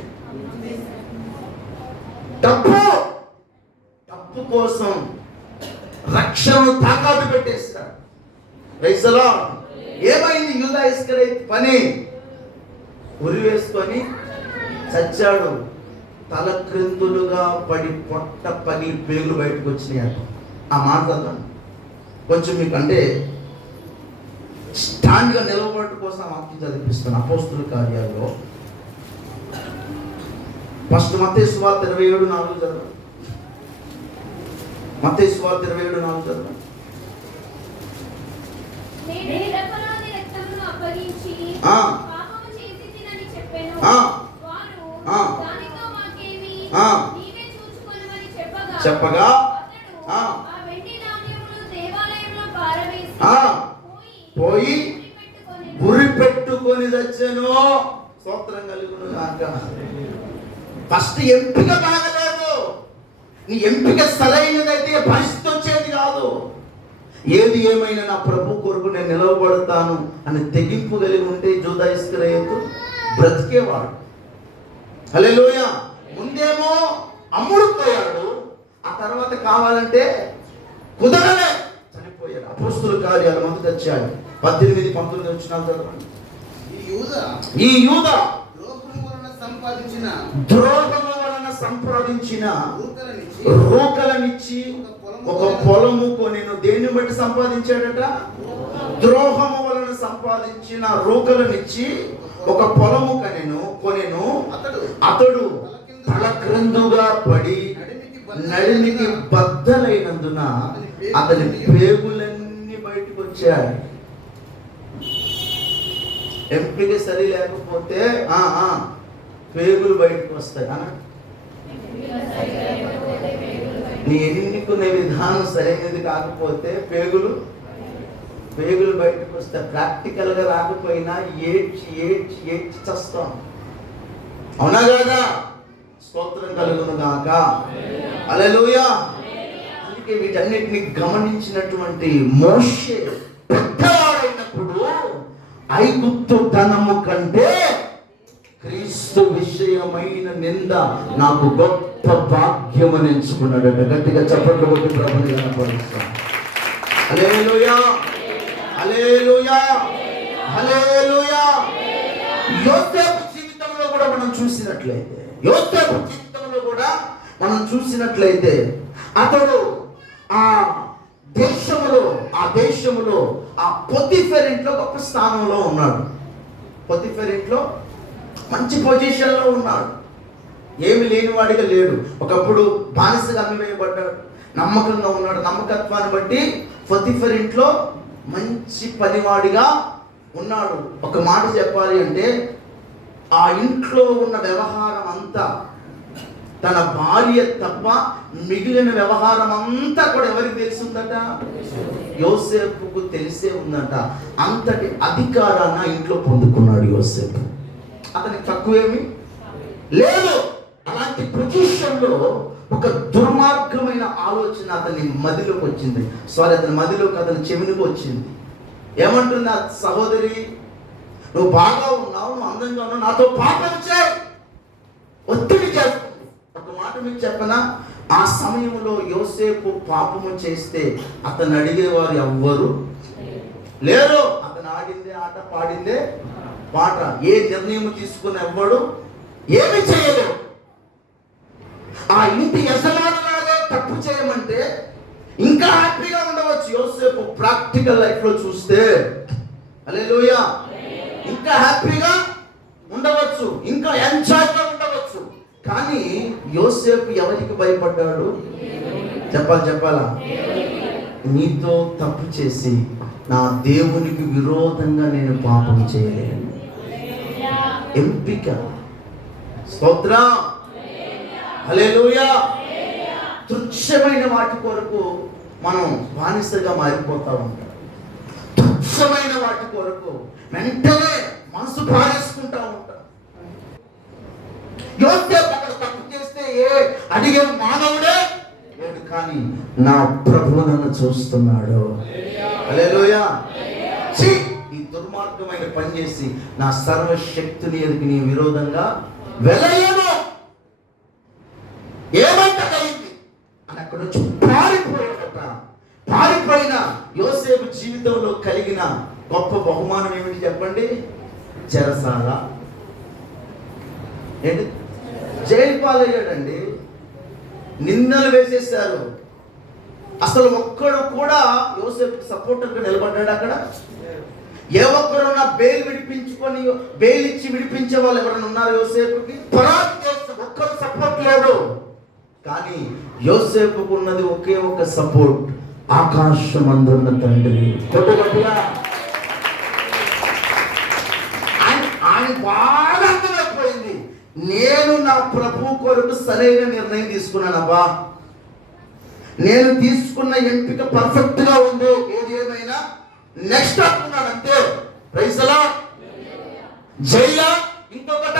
డబ్బు కోసం రక్షణను తాకట్టు పెట్టేస్తాడు. Praise the lord. ఏమైంది యూదా ఇస్కరియోతు పని? ఉరి వేసుకొని చచ్చాడు. తల క్రిందులుగా పడి పొట్ట పగిలి పేగులు బయటకు వచ్చినాయి. ఆ మాట కొంచెం మీకు అంటే స్టాండ్గా నిలబడటం కోసం వాక్యం చదివిపిస్తాను. అపోస్తుల కార్యాల్లో ఫస్ట్ మత్తయి సువార్త 27:4 చదవండి. మత్తయి సువార్త 27:4 చదవండి. చెప్పగా పోయి గురి పెట్టుకొని వచ్చాను. స్తోత్రం కలుగును గాక. ఫస్ట్ ఎంపిక బాగలేదు. నీ ఎంపిక సరైనదైతే పరిస్థితి వచ్చేది కాదు. ఏది ఏమైనా నా ప్రభు కొరకు నేను నిలవబడతాను అని తెగింపు కలిగి ఉంటే యూదా ఇస్కరియోతు బ్రతికేవాడు. హల్లెలూయా. ముందేమో అమ్ముడు పోయాడు, ఆ తర్వాత కావాలంటే కుదరలే చనిపోయాడు. అపోస్తుల కార్యాలు మొదటి అధ్యాయం 18-19 వచనాలు చదవండి. ఈ యూదా ద్రోహము వలన సంపాదించిన రూకలనిచ్చి ఒక పొలము కొనెను. దేన్ని బట్టి సంపాదించాడట? ద్రోహము వలన సంపాదించిన రూకలనిచ్చి ఒక పొలము కొనెను. అతడు తల క్రిందుగా పడి నడిమికి బద్దలైనందున అతని పేగులన్నీ బయటకు వచ్చాయి. ఎంపిక సరి లేకపోతే పేగులు బయటకు వస్తాయి అన్న. నీ ఎన్నుకునే విధానం సరైనది కాకపోతే పేగులు బయటకు వస్తాయి. ప్రాక్టికల్గా రాకపోయినా ఏడ్చి చస్తాం. అవునా కాదా? స్తోత్రం కలుగును గాక. హల్లెలూయా. అందుకే వీటన్నిటిని గమనించినటువంటి మోషే పెద్దవాడైనప్పుడు ఐగుప్తు ధనము కంటే క్రీస్తు విషయమైన నింద నాకు గొప్ప భాగ్యమని ఎంచుకున్నాడట. గట్టిగా చప్పట్లు కొట్టి ప్రభుని కనపరుస్తాం. హల్లెలూయా, హల్లెలూయా, హల్లెలూయా. యోసేపు జీవితంలో కూడా మనం చూసినట్లయితే అతడు ఆ దేశములో ఆ పొతిఫెర్ ఇంట్లో గొప్ప స్థానంలో ఉన్నాడు. పొతిఫెర్ ఇంట్లో మంచి పొజిషన్లో ఉన్నాడు. ఏమి లేనివాడిగా లేడు. ఒకప్పుడు బానిసగా అమ్మివేయబడ్డాడు. నమ్మకంగా ఉన్నాడు. నమ్మకత్వాన్ని బట్టి పొతిఫెర్ ఇంట్లో మంచి పనివాడిగా ఉన్నాడు. ఒక మాట చెప్పాలి అంటే ఆ ఇంట్లో ఉన్న వ్యవహారం అంతా తన భార్య తప్ప మిగిలిన వ్యవహారం అంతా కూడా ఎవరికి తెలిసిందట? యోసేపుకు తెలిసే ఉందట. అంతటి అధికారాన్ని ఇంట్లో పొందుకున్నాడు యోసేపు. అతనికి తక్కువేమి లేదు. అలాంటి పొజిషన్లో ఒక దుర్మార్గమైన ఆలోచన అతని మదిలోకి వచ్చింది. అతని చెవినికి వచ్చింది. ఏమంటుంది ఆ సహోదరి? నువ్వు బాగా ఉన్నావు, నువ్వు అందంగా ఉన్నావు, నాతో పాపం చేయి, ఒత్తిడి చేస్తుంది. ఒక మాట మీకు చెప్పనా, ఆ సమయంలో యోసేపు పాపము చేస్తే అతను అడిగేవారు ఎవ్వరు లేరు. అతను ఆడిందే ఆట, పాడిందే పాట. ఏ నిర్ణయం తీసుకుని ఎవ్వడు ఏమి చేయలేవు. ఆ ఇంటి యజమానులాగే తప్పు చేయమంటే ఇంకా హ్యాపీగా ఉండవచ్చు యోసేపు. ప్రాక్టికల్ లైఫ్ లో చూస్తే హల్లెలూయా, ఇంకా హ్యాపీగా ఉండవచ్చు, ఇంకా ఎంజాయ్గా ఉండవచ్చు. కానీ యోసేపు ఎవరికి భయపడ్డాడు? చెప్పాలా? నీతో తప్పు చేసి నా దేవునికి విరోధంగా నేను పాపం చేయలేను. ఎంపిక. స్తోత్రం, హల్లెలూయా. తుచ్చమైన వాటి కొరకు మనం బానిసగా మారిపోతా ఉంటాం. తుచ్చమైన వాటి కొరకు వెంటనే మనసు పారేసుకుంటా ఉంటాం. యోసేపు అక్కడ తప్పు చేస్తే అడిగే మానవుడే లేడు, కానీ నా ప్రభువు నన్ను చూస్తున్నాడు. హల్లెలూయా. ఈ దుర్మార్గమైన పని చేసి నా సర్వశక్తిని ఎదిగి నీ విరోధంగా వెళ్ళలేను, ఏమంటదైంది అని అక్కడ నుంచి పారిపోయాడట. పారిపోయిన యోసేపు జీవితంలో కలిగిన గొప్ప బహుమానం ఏమిటి చెప్పండి? చెరసాల. ఏంటి? జైలు పాలయ్యాడండి. నిందలు వేసేసారు. అసలు ఒక్కడు కూడా యోసేపుకి సపోర్టర్గా నిలబడ్డాడు అక్కడ? ఏ ఒక్కరున్నా బెయిల్ ఇచ్చి విడిపించే వాళ్ళు ఎవరైనా ఉన్నారు యోసేపుకి? ఒక్కరు సపోర్ట్ లేదు. కానీ యోసేపుకు ఉన్నది ఒకే ఒక సపోర్ట్, ఆకాశమందున్న తండ్రి. కొట్టుగట్టిగా ఆయన బాగా అర్థమైపోయింది, నేను నా ప్రభు కొరకు సరైన నిర్ణయం తీసుకున్నానబ్బా, నేను తీసుకున్న ఎంపిక పర్ఫెక్ట్ గా ఉంది, ఏది ఏమైనా నెక్స్ట్ అనుకున్నాను అంతే. ప్రైజ్లా జైలా ఇంకొకట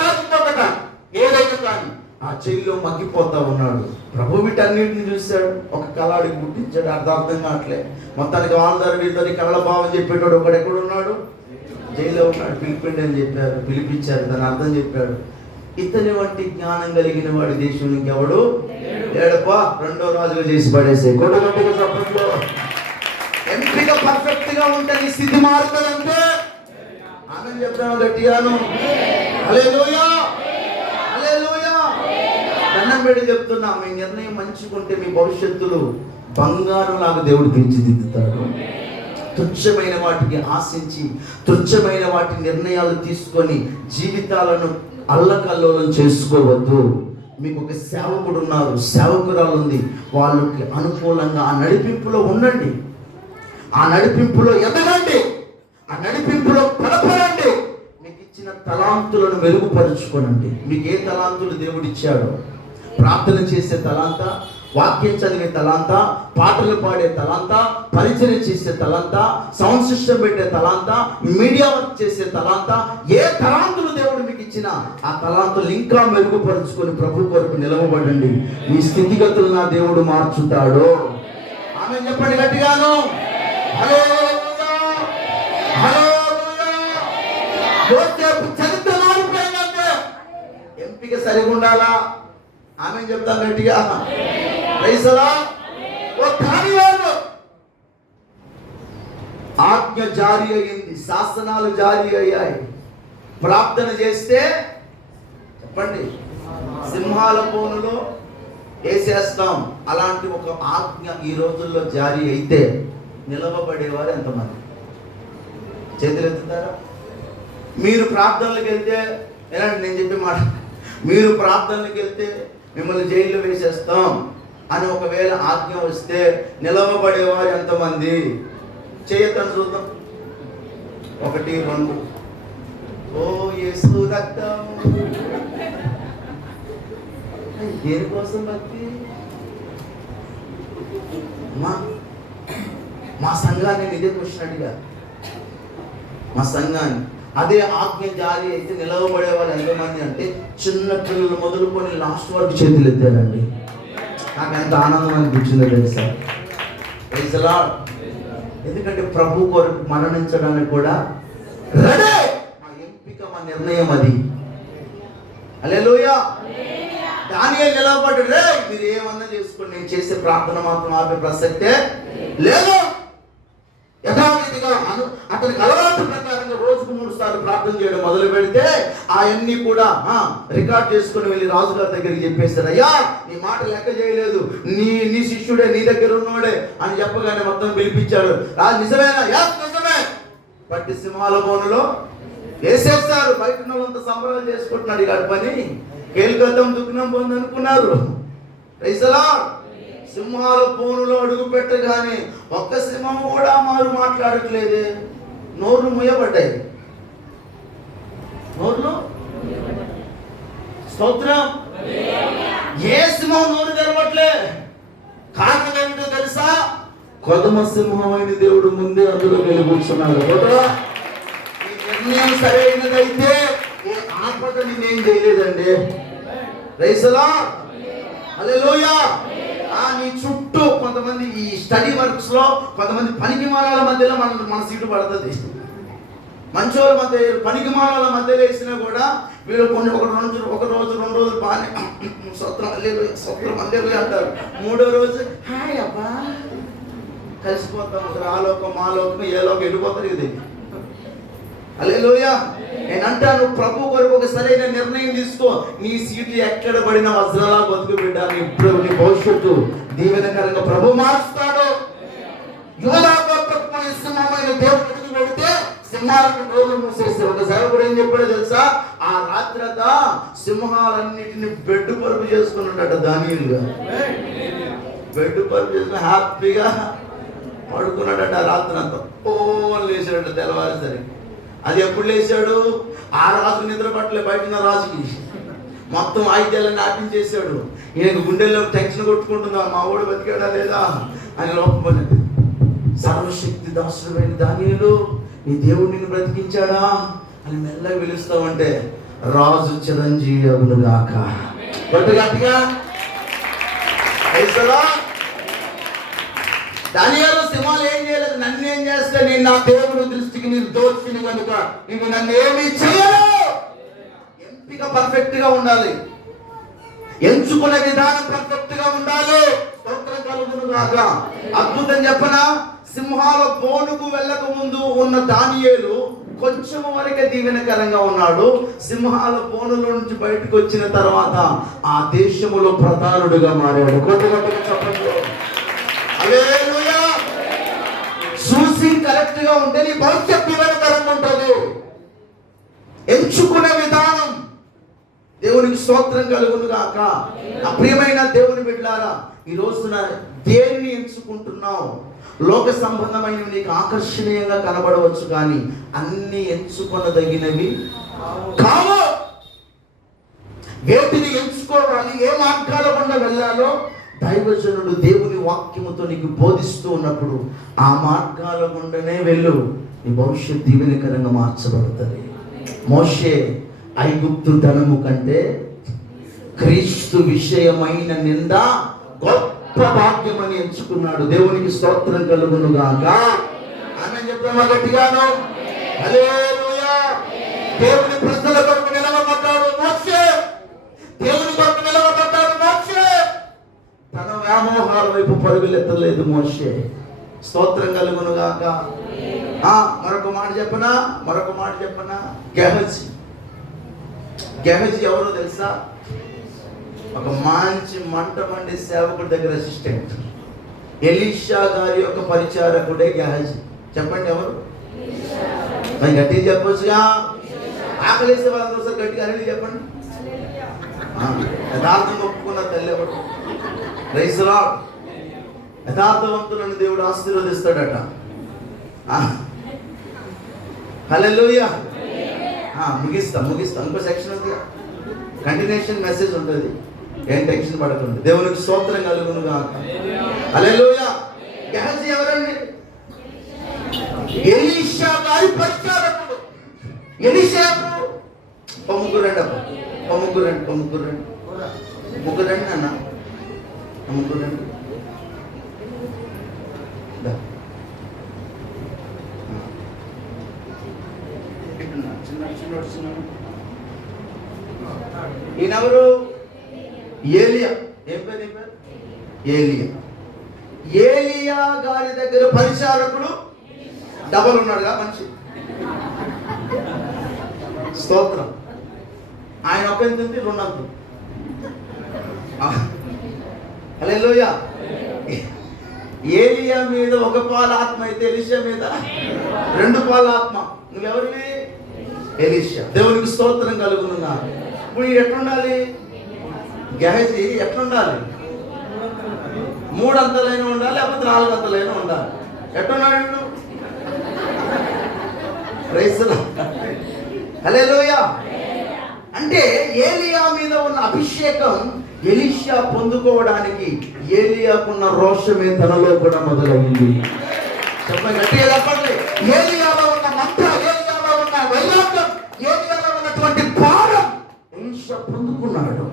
ఏదైనా కానీ ఆ జైల్లో మగ్గిపోతా ఉన్నాడు. ప్రభు వీటన్నిటిని చూశాడు, ఒక కళాడికి గుర్తించాడు, అర్థం కావట్లే. మొత్తానికి వాళ్ళ వీళ్ళని కళల భావం చెప్పేటోడు ఒకడు ఎక్కడున్నాడు, జైల్లో ఉన్నాడు. పిలిపిండి అని చెప్పారు, పిలిపించారు, దాని అర్థం చెప్పాడు. ఇతని వంటి జ్ఞానం కలిగిన వాడి దేశంలోకి ఎవడు లేడపా, రెండో రాజుగా చేసి పడేసే కొడుకు సపోర్ట్లో. ఎంపిక పర్ఫెక్ట్ గా ఉంటే నీ స్థితి మారుతుందంటే ఆమె చెప్తాను గట్టిగాను. హల్లెలూయా, హల్లెలూయా. దండం పెట్టి చెప్తున్నా, మీ నిర్ణయం మంచిగుంటే మీ భవిష్యత్తులో బంగారం లాగా దేవుడు తీర్చిదిద్దుతాడు. తుచ్చమైన వాటికి ఆశించి తుచ్చమైన వాటి నిర్ణయాలు తీసుకొని జీవితాలను అల్లకల్లోలం చేసుకోవద్దు. మీకు ఒక సేవకుడు ఉన్నారు, సేవకురాలు ఉంది, వాళ్ళకి అనుకూలంగా ఆ నడిపింపులో ఉండండి, ఆ నడిపింపులో ఎదగండి, ఆ నడిపింపులో బలపడండి. మీకు ఇచ్చిన తలాంతులను మెరుగుపరుచుకోనండి. మీకు ఏ తలాంతులు దేవుడు ఇచ్చాడో, ప్రార్థన చేసే తలాంత, వాక్యం చదివే తలాంత, పాటలు పాడే తలాంత, పరిచయం చేసే తలాంత, సౌండ్ సిస్టమ్ పెట్టే తలాంత, మీడియా వర్క్ చేసే తలాంత, ఏ తలాంతులు దేవుడు మీకు ఇచ్చినా ఆ తలాంతులు ఇంకా మెరుగుపరుచుకొని ప్రభు కొరకు నిలవబడండి. మీ స్థితిగతులు నా దేవుడు మార్చుతాడు. ఆమె చెప్పండి గట్టిగాను. చరిత్ర మారిపోయిందంటే ఎంపిక సరిగా ఉండాలా? ఆమె చెప్తాం గట్టిగా. ఆజ్ఞ జారీ అయ్యింది, శాసనాలు జారీ అయ్యాయి. ప్రార్థన చేస్తే చెప్పండి సింహాల బోనులో వేసేస్తాం. అలాంటి ఒక ఆజ్ఞ ఈ రోజుల్లో జారీ అయితే నిలవబడేవారు ఎంతమంది? చేతులు ఎత్తుతారా? మీరు ప్రార్థనలకు వెళ్తే ఎలాంటి, నేను చెప్పే మాట, మీరు ప్రార్థనలకు వెళ్తే మిమ్మల్ని జైల్లో వేసేస్తాం అని ఒకవేళ ఆజ్ఞ వస్తే నిలవబడేవారు ఎంతమంది? చేయొద్దని చూద్దాం. 1 2. ఓ యేసు రక్తం. దేనికోసం భక్తి? మా సంఘాన్ని ఇదే క్వశ్చన్ అడిగా. మా సంఘాన్ని అదే ఆజ్ఞ జారీ అయితే నిలవబడేవారు ఎంతమంది అంటే చిన్న పిల్లలు మొదలుకొని లాస్ట్ వరకు చేతులు ఎత్తారండి. నాకు ఎంత ఆనందం అనిపించిందో తెలుసా? Praise the lord. ఎందుకంటే ప్రభు కొరకు మరణించడానికి కూడా రెడీ. మా ఎంపిక, మా నిర్ణయం అది. హల్లెలూయా. దానియేలు నిలబడ్డాడు. రే మీరు ఏమన్నా చేసుకోండి, నేను చేసే ప్రార్థన మాత్రం ఆపే ప్రసక్తే లేదు. యథావిధిగా అతనికి అలవాటు ప్రకారంగా రోజుకు 3 సార్లు ప్రార్థన చేయడం మొదలు పెడితే అవన్నీ కూడా రికార్డ్ చేసుకుని వెళ్ళి రాజుగారి దగ్గరికి చెప్పేశారు. అయ్యా నీ మాట లెక్క చేయలేదు, నీ శిష్యుడే నీ దగ్గర ఉన్నవాడే అని చెప్పగానే మొత్తం పిలిపించాడు. రాజు నిజమేనా? నిజమే. పట్టి సింహాల బోనులో వేసేస్తారు. బయట వాళ్ళంతా సంబరాలు చేసుకుంటున్నాడు. ఇక పని కేల్కతం దుఃఖం పొంది అనుకున్నారు. Praise the lord. సింహాల బోనులో అడుగు పెట్టగానే ఒక్క సింహం కూడా మారు మాట్లాడట్లేదే. నోర్లు ముయ్యబడ్డాయి. నోర్లు స్తోత్రం. ఏ సింహం నోరు తెరవట్లే? కారణం ఏమిటో తెలుసా? కొదమ సింహమైన దేవుడు ముందే అందులో వెలుగుతున్నాడు. ఈ నిర్ణయం సరైనదైతే ఏ ఆపద నేనేం చేయలేదండి. Praise the lord. హల్లెలూయా. నీ చుట్టూ కొంతమంది ఈ స్టడీ వర్క్స్ లో కొంతమంది పనికిమాలాల మధ్యలో మన సీటు పడుతుంది. మంచోళ్ళ మధ్య పనికిమాలాల మధ్యలో వేసినా కూడా వీళ్ళు కొన్ని ఒక రోజు 2 రోజులు బాగానే స్వత్రం హల్లెలూయా అంటారు. 3వ రోజు హాయ్ అబ్బా కలిసిపోతాం. ఆలోకం మాలోకం ఏ లోకం వెళ్ళిపోతారు. ఇది హల్లెలూయా. నేను అంటాను ప్రభు కొరకు ఒక సరైన నిర్ణయం తీసుకో. నీ సీటు ఎక్కడ పడిన వజ్రలా బతుకు బిడ్డ. నీ భవిష్యత్తు దీవెనకరంగా ప్రభు మారుస్తాడు. యూదా గోత్రపు సింహమైన దేవుడికి పెడితే సింహాలకు నోరు మూసేస్తే ఒక సేవకుడు ఏం చెప్పాడో తెలుసా? ఆ రాత్రంతా సింహాలన్నిటిని బెడ్ పరుపు చేసుకున్నాడట దానియేలుగా. బెడ్ పరుపు చేసుకుని హ్యాపీగా పడుకున్నాడట రాత్రంతా. లేచాడట తెల్లవారేసరికి. అది ఎప్పుడు లేచాడు? ఆ రాజు నిద్ర పట్టలే, బయట ఉన్న రాజుకి మొత్తం ఆయుధాలను ఆపించేశాడు. ఈయనకు గుండెల్లో టెన్షన్ కొట్టుకుంటున్నా, మా వాడు బతికాడా లేదా అని లోపల. సర్వశక్తి దాసుడైన దానియేలు, నీ దేవుడు నిన్ను బ్రతికించాడా అని మెల్లగా పిలుస్తామంటే రాజు చిరంజీవి అగునుగాక. గట్టిగా దానియేలు సింహాలు ఏం చేయలేదు. నన్ను ఏం చేస్తే నేను నా దేవుడి దృష్టికి నిర్దోషిని కనుక ఇవి నన్ను ఏమీ చేయను. ఎంపిక పర్ఫెక్ట్ గా ఉండాలి, ఎంచుకునే విధానం పర్ఫెక్ట్ గా ఉండాలి. స్తోత్రం కలుగును గాక. అద్భుతం చెప్పనా, సింహాల బోనుకు వెళ్ళక ముందు ఉన్న దానియేలు కొంచెం వరకే దీవెనకరంగా ఉన్నాడు. సింహాల బోనులో నుంచి బయటకు వచ్చిన తర్వాత ఆ దేశములో ప్రధానుడిగా మారాడు. హల్లెలూయా. చూసి కరెక్ట్ గా ఉంటే నీ భవిష్యత్ దీవెనకరంగా ఉంటుంది. ఎంచుకునే విధానం. దేవునికి స్తోత్రం కలుగును గాక. అప్రియమైన దేవుని బిడ్డలారా, ఈ రోజున దేన్ని ఎంచుకుంటున్నావు? లోక సంబంధమైనవి నీకు ఆకర్షణీయంగా కనబడవచ్చు, కానీ అన్ని ఎంచుకొనదగినవి కావు. వేటిని ఎంచుకోవాలి, ఏ మార్గాల గుండా వెళ్ళాలో దైవజనుడు దేవుని వాక్యముతో నీకు బోధిస్తూ ఉన్నప్పుడు ఆ మార్గాల గుండానే వెళ్ళు. నీ భవిష్యత్ దీవెనకరంగా మార్చబడుతుంది. మోషే ఐగుప్తు ధనము కంటే క్రీస్తు విషయమైన నింద గొప్ప భాగ్యమని ఎంచుకున్నాడు. దేవునికి స్తోత్రం కలుగును గాక. ఆమేన్ చెప్తామా గట్టిగాను? హల్లెలూయా. దేవుని ప్రజల కొరకు నిలవబడ్డాడు మోషే. దేవుని కొరకు నిలవబడ్డాడు మోషే. తన వ్యామోహాల వైపు పరుగులెత్తలేదు మోషే. స్తోత్రం కలుగును గాక. మరొక మాట చెప్పనా, గెహజీ ఎవరో తెలుసా? ఒక మంచి మంట మండి సేవకుడి దగ్గర అసిస్టెంట్. ఎలీషా గారి యొక్క పరిచారకుడే గెహజీ. చెప్పండి ఎవరు? మరి గట్టిగా చెప్పొచ్చుగా. ఆకలేసే వాళ్ళందరూ ఒకసారి గట్టిగా అనేది చెప్పండి. యథార్థం ఒప్పుకున్న తల్లి ఎవరు? Praise the lord. యథార్థవంతులను దేవుడు ఆశీర్వదిస్తాడట. హల్లెలూయా. ముగిస్తా. ఇంకో సెక్షన్ ఉంది, కంటిన్యూషన్ మెసేజ్ ఉంటుంది. ఏం టెన్షన్ పడకండి. దేవునికి స్తోత్రం కలుగును గాక. హల్లెలూయా. గెహజీ ఎవరండి? ఎలీషా గారి పరిచారకుడు. ఎలీషా ముగ్గురండి అన్న, ముగ్గురండి. ఈయనెవరు? ఏలియా. ఏం పేరు? ఏలియా గారి దగ్గర పరిచారకుడు డబల్ ఉన్నాడుగా మనిషి. స్తోత్రం. ఆయన ఒక ఎంత ఉంది? 2 అంతులు. హల్లెలూయా. ఏలియా మీద 1 పాల ఆత్మ అయితే ఎలీషా మీద 2 పాల ఆత్మ. నువ్వెవరివి? ఎలీషా. దేవునికి స్తోత్రం కలుగునున్నా. ఇప్పుడు ఎట్లుండాలి? గెహజీ ఎట్లుండాలి? 3 అంతలైనా ఉండాలి, లేకపోతే 4 అంతలైనా ఉండాలి. ఎట్లున్నాడు? Praise the lord. హల్లెలూయా. అంటే ఏలియా మీద ఉన్న అభిషేకం ఎలీషా పొందుకోవడానికి ఏలియాకున్న రోషమే తనలో కూడా మొదలైంది. చెప్పండి, గట్టిగా చెప్పండి. ఏలియాలో ఉన్న మంట, ఏలియాలో ఉన్న వైరాగ్యం, ఏలియాలో ఉన్నటువంటి భారం ఎలీషా పొందుకున్నాడు.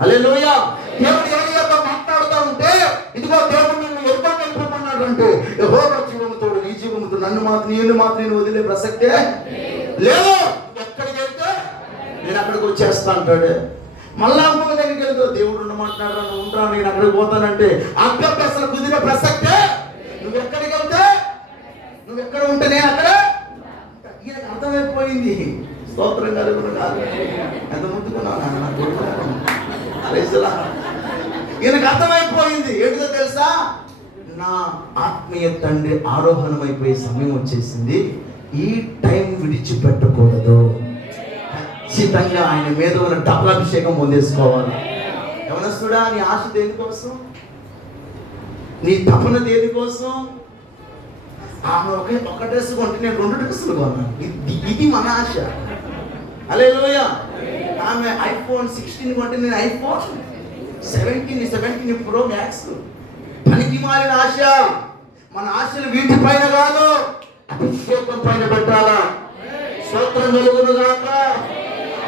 హల్లెలూయా. దేవుడు ఏలియాతో మాట్లాడుతూ ఉంటే, ఇదిగో దేవుడు నిన్ను ఎక్కడ వెళ్ళిపోమన్నాడు అంటే, యెహోవా జీవముతోడు నీ జీవముతో నిన్ను మాత్రం వదిలే ప్రసక్తే లేదు. ఎక్కడికి వెళ్తే నేను అక్కడికి వచ్చేస్తా అంటాడు. మళ్ళా అమ్మ దగ్గరికి వెళ్తే దేవుడు ఉండమంటున్నాడు, నువ్వు ఉంటా, నేను అక్కడికి పోతానంటే అక్కడికి అసలు కుదిరే ప్రసక్తే. నువ్వు ఎక్కడికి వెళ్తే, నువ్వు ఎక్కడ ఉంటే నేను అక్కడ. ఈయనకు అర్థమైపోయింది. స్తోత్రం కలుగును కాదు. ఎంత ముందుకున్నావు ఈయనకు అర్థమైపోయింది. ఏంటో తెలుసా? నా ఆత్మీయ తండ్రి ఆరోహణమైపోయే సమయం వచ్చేసింది. ఈ టైం విడిచిపెట్టకూడదు. ఖచ్చితంగా ఆయన మీద ఉన్న డబుల్ అభిషేకం పొందేసుకోవాలి. యవనస్తుడా, నీ ఆశ దేనికోసం? నీ తపన దేనికోసం? ఆమె ఒక డ్రెస్ కొంటే నేను 2 డ్రెస్సులు కొన్నాను. ఇది మన ఆశ. హల్లెలూయా. ఆమె ఐఫోన్ 16 కొంటే నేను ఐఫోన్ 17 ప్రో మ్యాక్స్. పనికి మారిన ఆశ. మన ఆశలు వీటిపైన కాదు, అభిషేకం పైన పెట్టాలా. స్తోత్రం కలుగును గాక.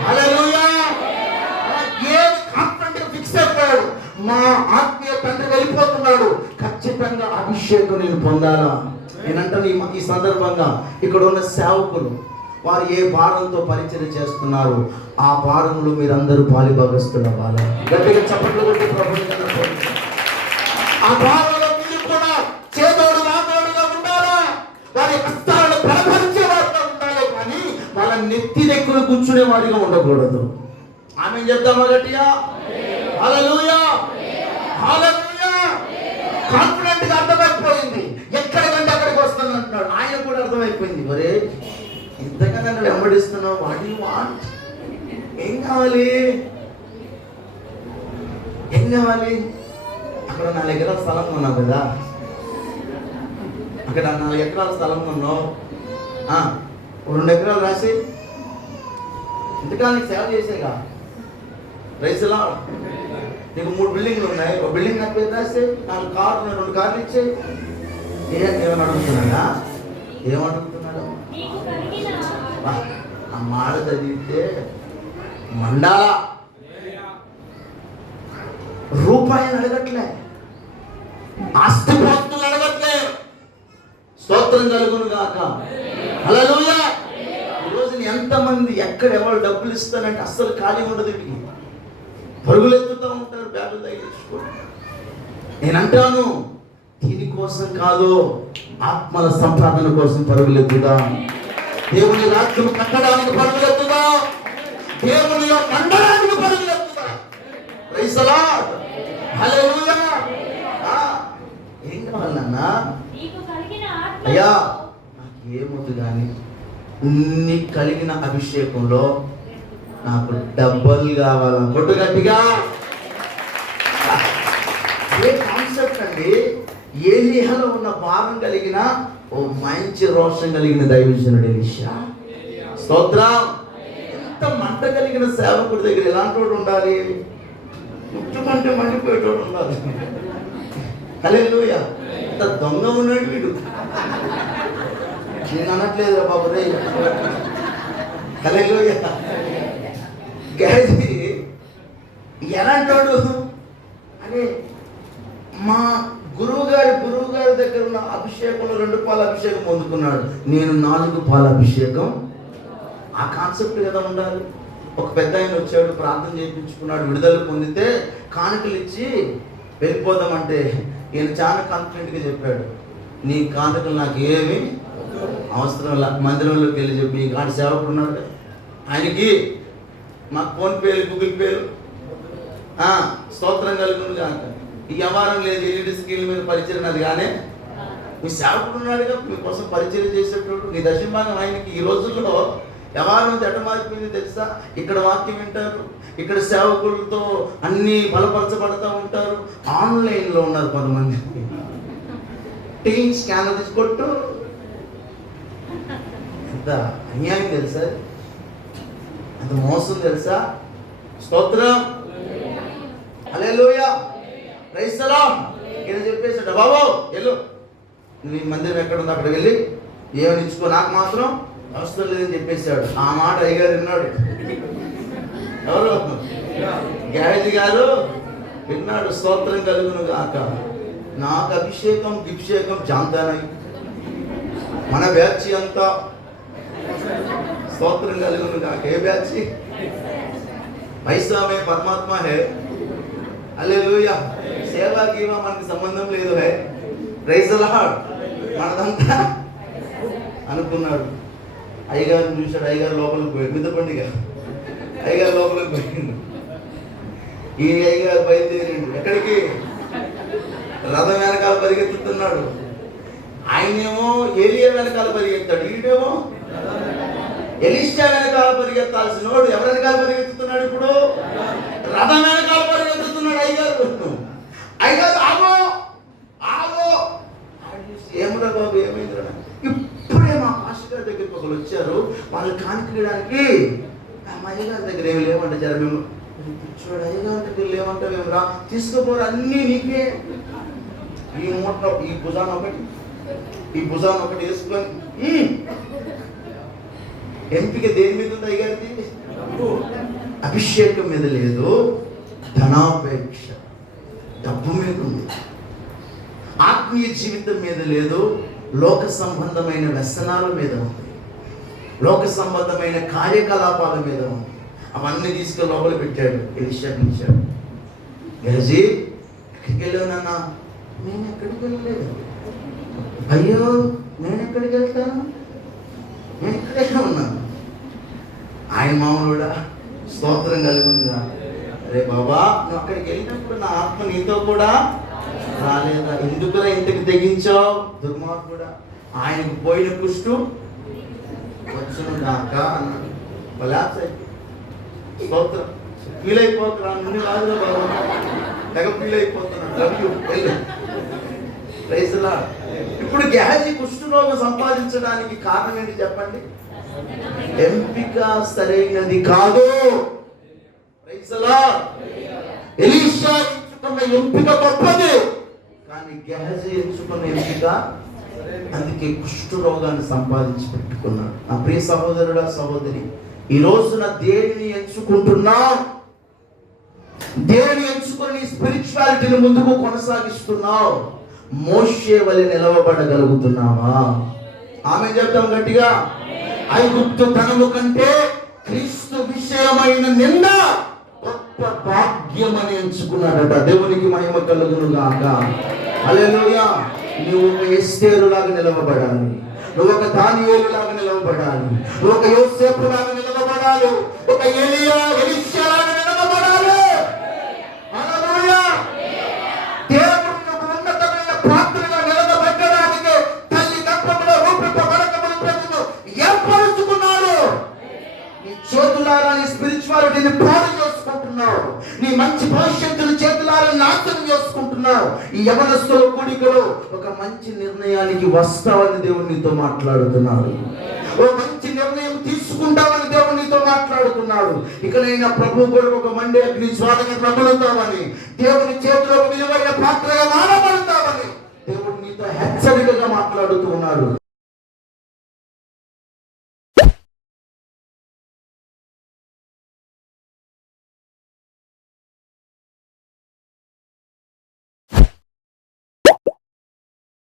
హల్లెలూయా. ఏది కాన్ఫిడెంట్ మా ఆత్మీయ తండ్రి వెళ్ళిపోతున్నాడు, ఖచ్చితంగా అభిషేకం నేను పొందాలా. నేనంటే ఈ సందర్భంగా ఇక్కడ ఉన్న సేవకులు వారు ఏ భారంతో పరిచయం చేస్తున్నారు, ఆ భారంలో మీరందరూ పాలిభాగస్తున్న వాళ్ళ గట్టిగా చప్పట్లు కొట్టి ప్రభుత్వం ఆ భారంలో మీరు కూడా చేదోడు వాదోడుగా ఉండాలా. వారి కష్టాలను బలపరిచే వారిగా ఉండాలి, కానీ వాళ్ళ నెత్తి నెక్కులు కూర్చునే వారిగా ఉండకూడదు. ఆమె చెప్తామా గట్టిగా? హల్లెలూయా, హల్లెలూయా. కాన్ఫిడెంట్ గా అర్థమైపోయింది, ఎక్కడికంటే అక్కడికి వస్తాను అంటున్నాడు. ఆయన కూడా అర్థమైపోయింది, మరే ఇంతగా నన్ను వెంబడిస్తున్నావు, వాట్ యు వాంట్, ఏం కావాలి, ఏం కావాలి? అక్కడ 4 ఎకరాల స్థలం కొన్నావు కదా, అక్కడ 4 ఎకరాల స్థలం కొన్నావు, 2 ఎకరాలు రాసి ఇంతకాలానికి సేవ చేసేగా. రైతులా నీకు 3 బిల్డింగ్లు ఉన్నాయి, ఒక బిల్డింగ్ నాకు పేరు రాస్తే 4 కార్లు 2 కార్లు ఇచ్చే. ఏమని అడుగుతున్నాడా? ఏమడుగుతున్నాడు? ఆ మాట చదివితే మండాల రూపాయలు అడగట్లే, ఆస్తిపాస్తులు అడగట్లే. స్తోత్రం కలుగును గాక. హల్లెలూయా. ఈరోజు ఎంతమంది ఎక్కడ ఎవరు డబ్బులు ఇస్తానంటే అస్సలు ఖాళీ ఉండదు, పరుగులు ఎత్తుతూ ఉంటారు, బ్యాగులు తగిలించుకోండి. నేనంటాను దీనికోసం కాదు, ఆత్మల సంపాదన కోసం పరుగులు ఎత్తుదాం. దేవుని రాజ్యం కట్టడానికి పరుగులు ఎత్తుదాం, దేవునిలో మండడానికి పరుగులు ఎత్తుదాం. ప్రైజ్ ది లార్డ్, హల్లెలూయా. ఏం కావాలన్నా? అయ్యా నాకు ఏమొద్దు కానీ నీకు కలిగిన అభిషేకంలో నాకు డబ్బులు కావాలా. కొట్టు గట్టిగా. ఏ కాన్సెప్ట్ అండి? ఏలియాలో ఉన్న భారం కలిగిన ఓ మంచి రోషం కలిగిన దైవజనుడు ఎలీషా. స్తోత్రం. ఎంత మంట కలిగిన సేవకుడి దగ్గర ఎలాంటి వాడు ఉండాలి? ముట్టుమంటే మండిపోయేటోడు ఉండాలి. హల్లెలూయా. ఎంత దొంగ ఉన్నాడు వీడు. నేను అనట్లేదు బాబు రే. హల్లెలూయా. గేజీ ఎలాంటోడు అదే మా గురువు గారి దగ్గర ఉన్న అభిషేకంలో 2 పాల అభిషేకం పొందుకున్నాడు, నేను 4 పాల అభిషేకం. ఆ కాన్సెప్ట్ కదా ఉండాలి. ఒక పెద్ద ఆయన వచ్చాడు, ప్రార్థన చేయించుకున్నాడు, విడుదల పొందితే కానుకలు ఇచ్చి వెళ్ళిపోదామంటే ఈయన చాలా కాన్ఫిడెంట్గా చెప్పాడు, నీ కానుకలు నాకు ఏమి అవసరం లే. మందిరంలోకి వెళ్ళి చెప్పి ఈ కాని సేవకుడు ఉన్నాడు ఆయనకి మాకు ఫోన్పేలు గూగుల్ పేలు స్తోత్రం కలుగును కాక. ఈ వ్యవహారం లేదు, ఎల్ఈడి స్క్రీన్ మీద పరిచయం అది కానీ మీ సేవకుడు ఉన్నాడుగా మీకోసం పరిచయం చేసేటోడు. నీ దశంభాగం ఆయనకి. ఈ రోజుల్లో వ్యవహారం ఎట మారిపోయింది తెలుసా? ఇక్కడ వాక్యం వింటారు, ఇక్కడ సేవకులతో అన్ని బలపరచబడతా ఉంటారు. ఆన్లైన్లో ఉన్నారు కొంతమంది. టీమ్ స్కానర్ తీసుకొట్టు. ఎంత అన్యాయం తెలుసా? అంత మోసం తెలుసా? స్తోత్రం, హల్లెలూయా, ప్రైజ్ ది లార్డ్. ఇక్కడ చెప్పేసాడు, బాబు వెళ్ళు, నీ మందిరం ఎక్కడ ఉందో అక్కడ వెళ్ళి ఏమని ఇచ్చుకో, నాకు మాత్రం అవసరం లేదని చెప్పేశాడు. ఆ మాట అయ్యగారు విన్నాడు. ఎవరు? గ్యారేజీ గారు విన్నాడు. స్తోత్రం కలుగును గాక. నాకు అభిషేకం గిభిషేకం జాంతానై మన బ్యాచ్ అంతా. స్తోత్రం కలుగును గాక. ఏ బ్యాచ్? పైసా మే పరమాత్మ హే. హల్లెలూయా. సేవా గీవా మనకి సంబంధం లేదు. హే ప్రైజ్ ది లార్డ్. మనదంతా అనుకున్నాడు. అయ్యగారిని చూశాడు, అయ్యగారు లోపలికి పోయాడు. మిద్ద పండుగ అయ్యగారు లోపలికి పోయిండు. ఈ అయ్యగారు బయలుదేరిండు. ఎక్కడికి? రథం వెనకాల పరిగెత్తుతున్నాడు. ఆయనేమో ఏలియా వెనకాల పరిగెత్తాడు, ఈడేమో ఎలీషా వెనకాల పరిగెత్తాల్సిన వాడు ఎవరి వెనకాల పరిగెత్తుతున్నాడు? ఇప్పుడు రథం వెనకాల పరిగెత్తుతున్నాడు అయ్యగారు. అయ్యగారు ఆగో ఆగో. ఏమురా బాబు, ఏమైందిరా? ఇప్పుడే మా మాస్టర్ గారి దగ్గరికి ఒకరు వచ్చారు, వాళ్ళు కానికడానికి. మా అయ్యగారి దగ్గర ఏమి లేవంటారు. మేము చూడు, అయ్యగారి దగ్గర లేవంటావు ఏమరా? తీసుకోపోరు, అన్నీ నీకే. ఈ మూట ఈ భుజాన్ని ఒకటి వేసుకొని. ఎంపిక దేని మీద ఉంది అయ్యగారిది? అభిషేకం మీద లేదు, ధనాపేక్ష. డబ్బు మీద ఉంది, ఆత్మీయ జీవితం మీద లేదు, లోక సంబంధమైన వ్యసనాల మీద ఉంది, లోక సంబంధమైన కార్యకలాపాల మీద ఉంది. అవన్నీ తీసుకెళ్ళి లోపల పెట్టాడు. ఎలీషా పిలిచాడు, గెహజీ ఎక్కడికి వెళ్ళానన్నా? నేను ఎక్కడికి వెళ్ళలేదు. అయ్యో నేను ఎక్కడికి వెళ్తాను, నేను ఇక్కడే ఉన్నాను. ఆయన మామూలుడా స్తోత్రం కలిగి ఉందా? అరే బాబా, నువ్వు అక్కడికి వెళ్ళినప్పుడు నా ఆత్మ నీతో కూడా రాలేదా? ఎందుకురా ఇంటికి తెగించావు దుర్మార్గుడా? ఆయనకు పోయిన కుష్టు వచ్చును దాక అన్నాడు. బలాప్స్ అయిపోయి స్తోత్రం. ఫీల్ అయిపోతున్నా నుండి రాదురా బాబా, తెగ ఫీల్ అయిపోతున్నాడు. లవ్ యూ వెళ్ళు. Praise the lord. ఇప్పుడు గెహజీ కుష్ఠరోగం సంపాదించడానికి కారణం ఏంటి చెప్పండి? ఎంపిక సరైనది కాదు. Praise the lord. ఎలీషా ఎంచుకున్న ఎంపిక గొప్పది, కానీ గెహజీ ఎంచుకున్న ఎంపిక, అందుకే కుష్ఠరోగాన్ని సంపాదించి పెట్టుకున్నాడు. నా ప్రియ సహోదరుడా సహోదరి, ఈ రోజున దేనిని ఎంచుకుంటున్నావు? దేనిని ఎంచుకొని స్పిరిచువాలిటీని ముందుకు కొనసాగిస్తున్నావు? మోషే వలె నిలవబడగలుగుతున్నావా? ఆమె చెప్తాం గట్టిగా. ఐగుప్తు ధనము కంటే క్రీస్తు విషయమైన నింద గొప్ప భాగ్యమని ఎంచుకున్నాడట. దేవునికి మహిమ కలుగును గాక. హల్లెలూయా. నువ్వు ఒక ఎస్తేరు లాగా నిలవబడాలి, నువ్వు ఒక దానియేలు లాగా నిలవబడాలి, నువ్వు ఒక యోసేపు లాగా నిలవబడాలి, ఒక ఎలీయా ఎలీషా లాగా నిలవబడాలి. హల్లెలూయా. దేవుడు నువ్వు ఉన్నతమైన పాత్రగా నిలవబెట్టడానికి తల్లి గర్భంలో రూపింపబడకముందు ఏర్పరుచుకున్నాడు. నీ చేతులారా నీ స్పిరిచువాలిటీని పాడు చేసుకుంటున్నావు, నీ మంచి భవిష్యత్తును చేతులారా నాశనం చేసుకుంటున్నావు. ఈ యవనస్తుల కూడికలో ఒక మంచి నిర్ణయానికి వస్తావని దేవుడు నీతో మాట్లాడుతున్నాడు. ఓ మంచి నిర్ణయం తీసుకుంటావని దేవుడు నీతో మాట్లాడుతున్నాడు. ఇకనైనా ప్రభు కొరకు ఒక మండే అగ్ని జ్వాలగా రగులుతావని, దేవుని చేతిలో విలువైన పాత్రగా మారబడతావని దేవుడు నీతో హెచ్చరికగా మాట్లాడుతూ ఉన్నాడు.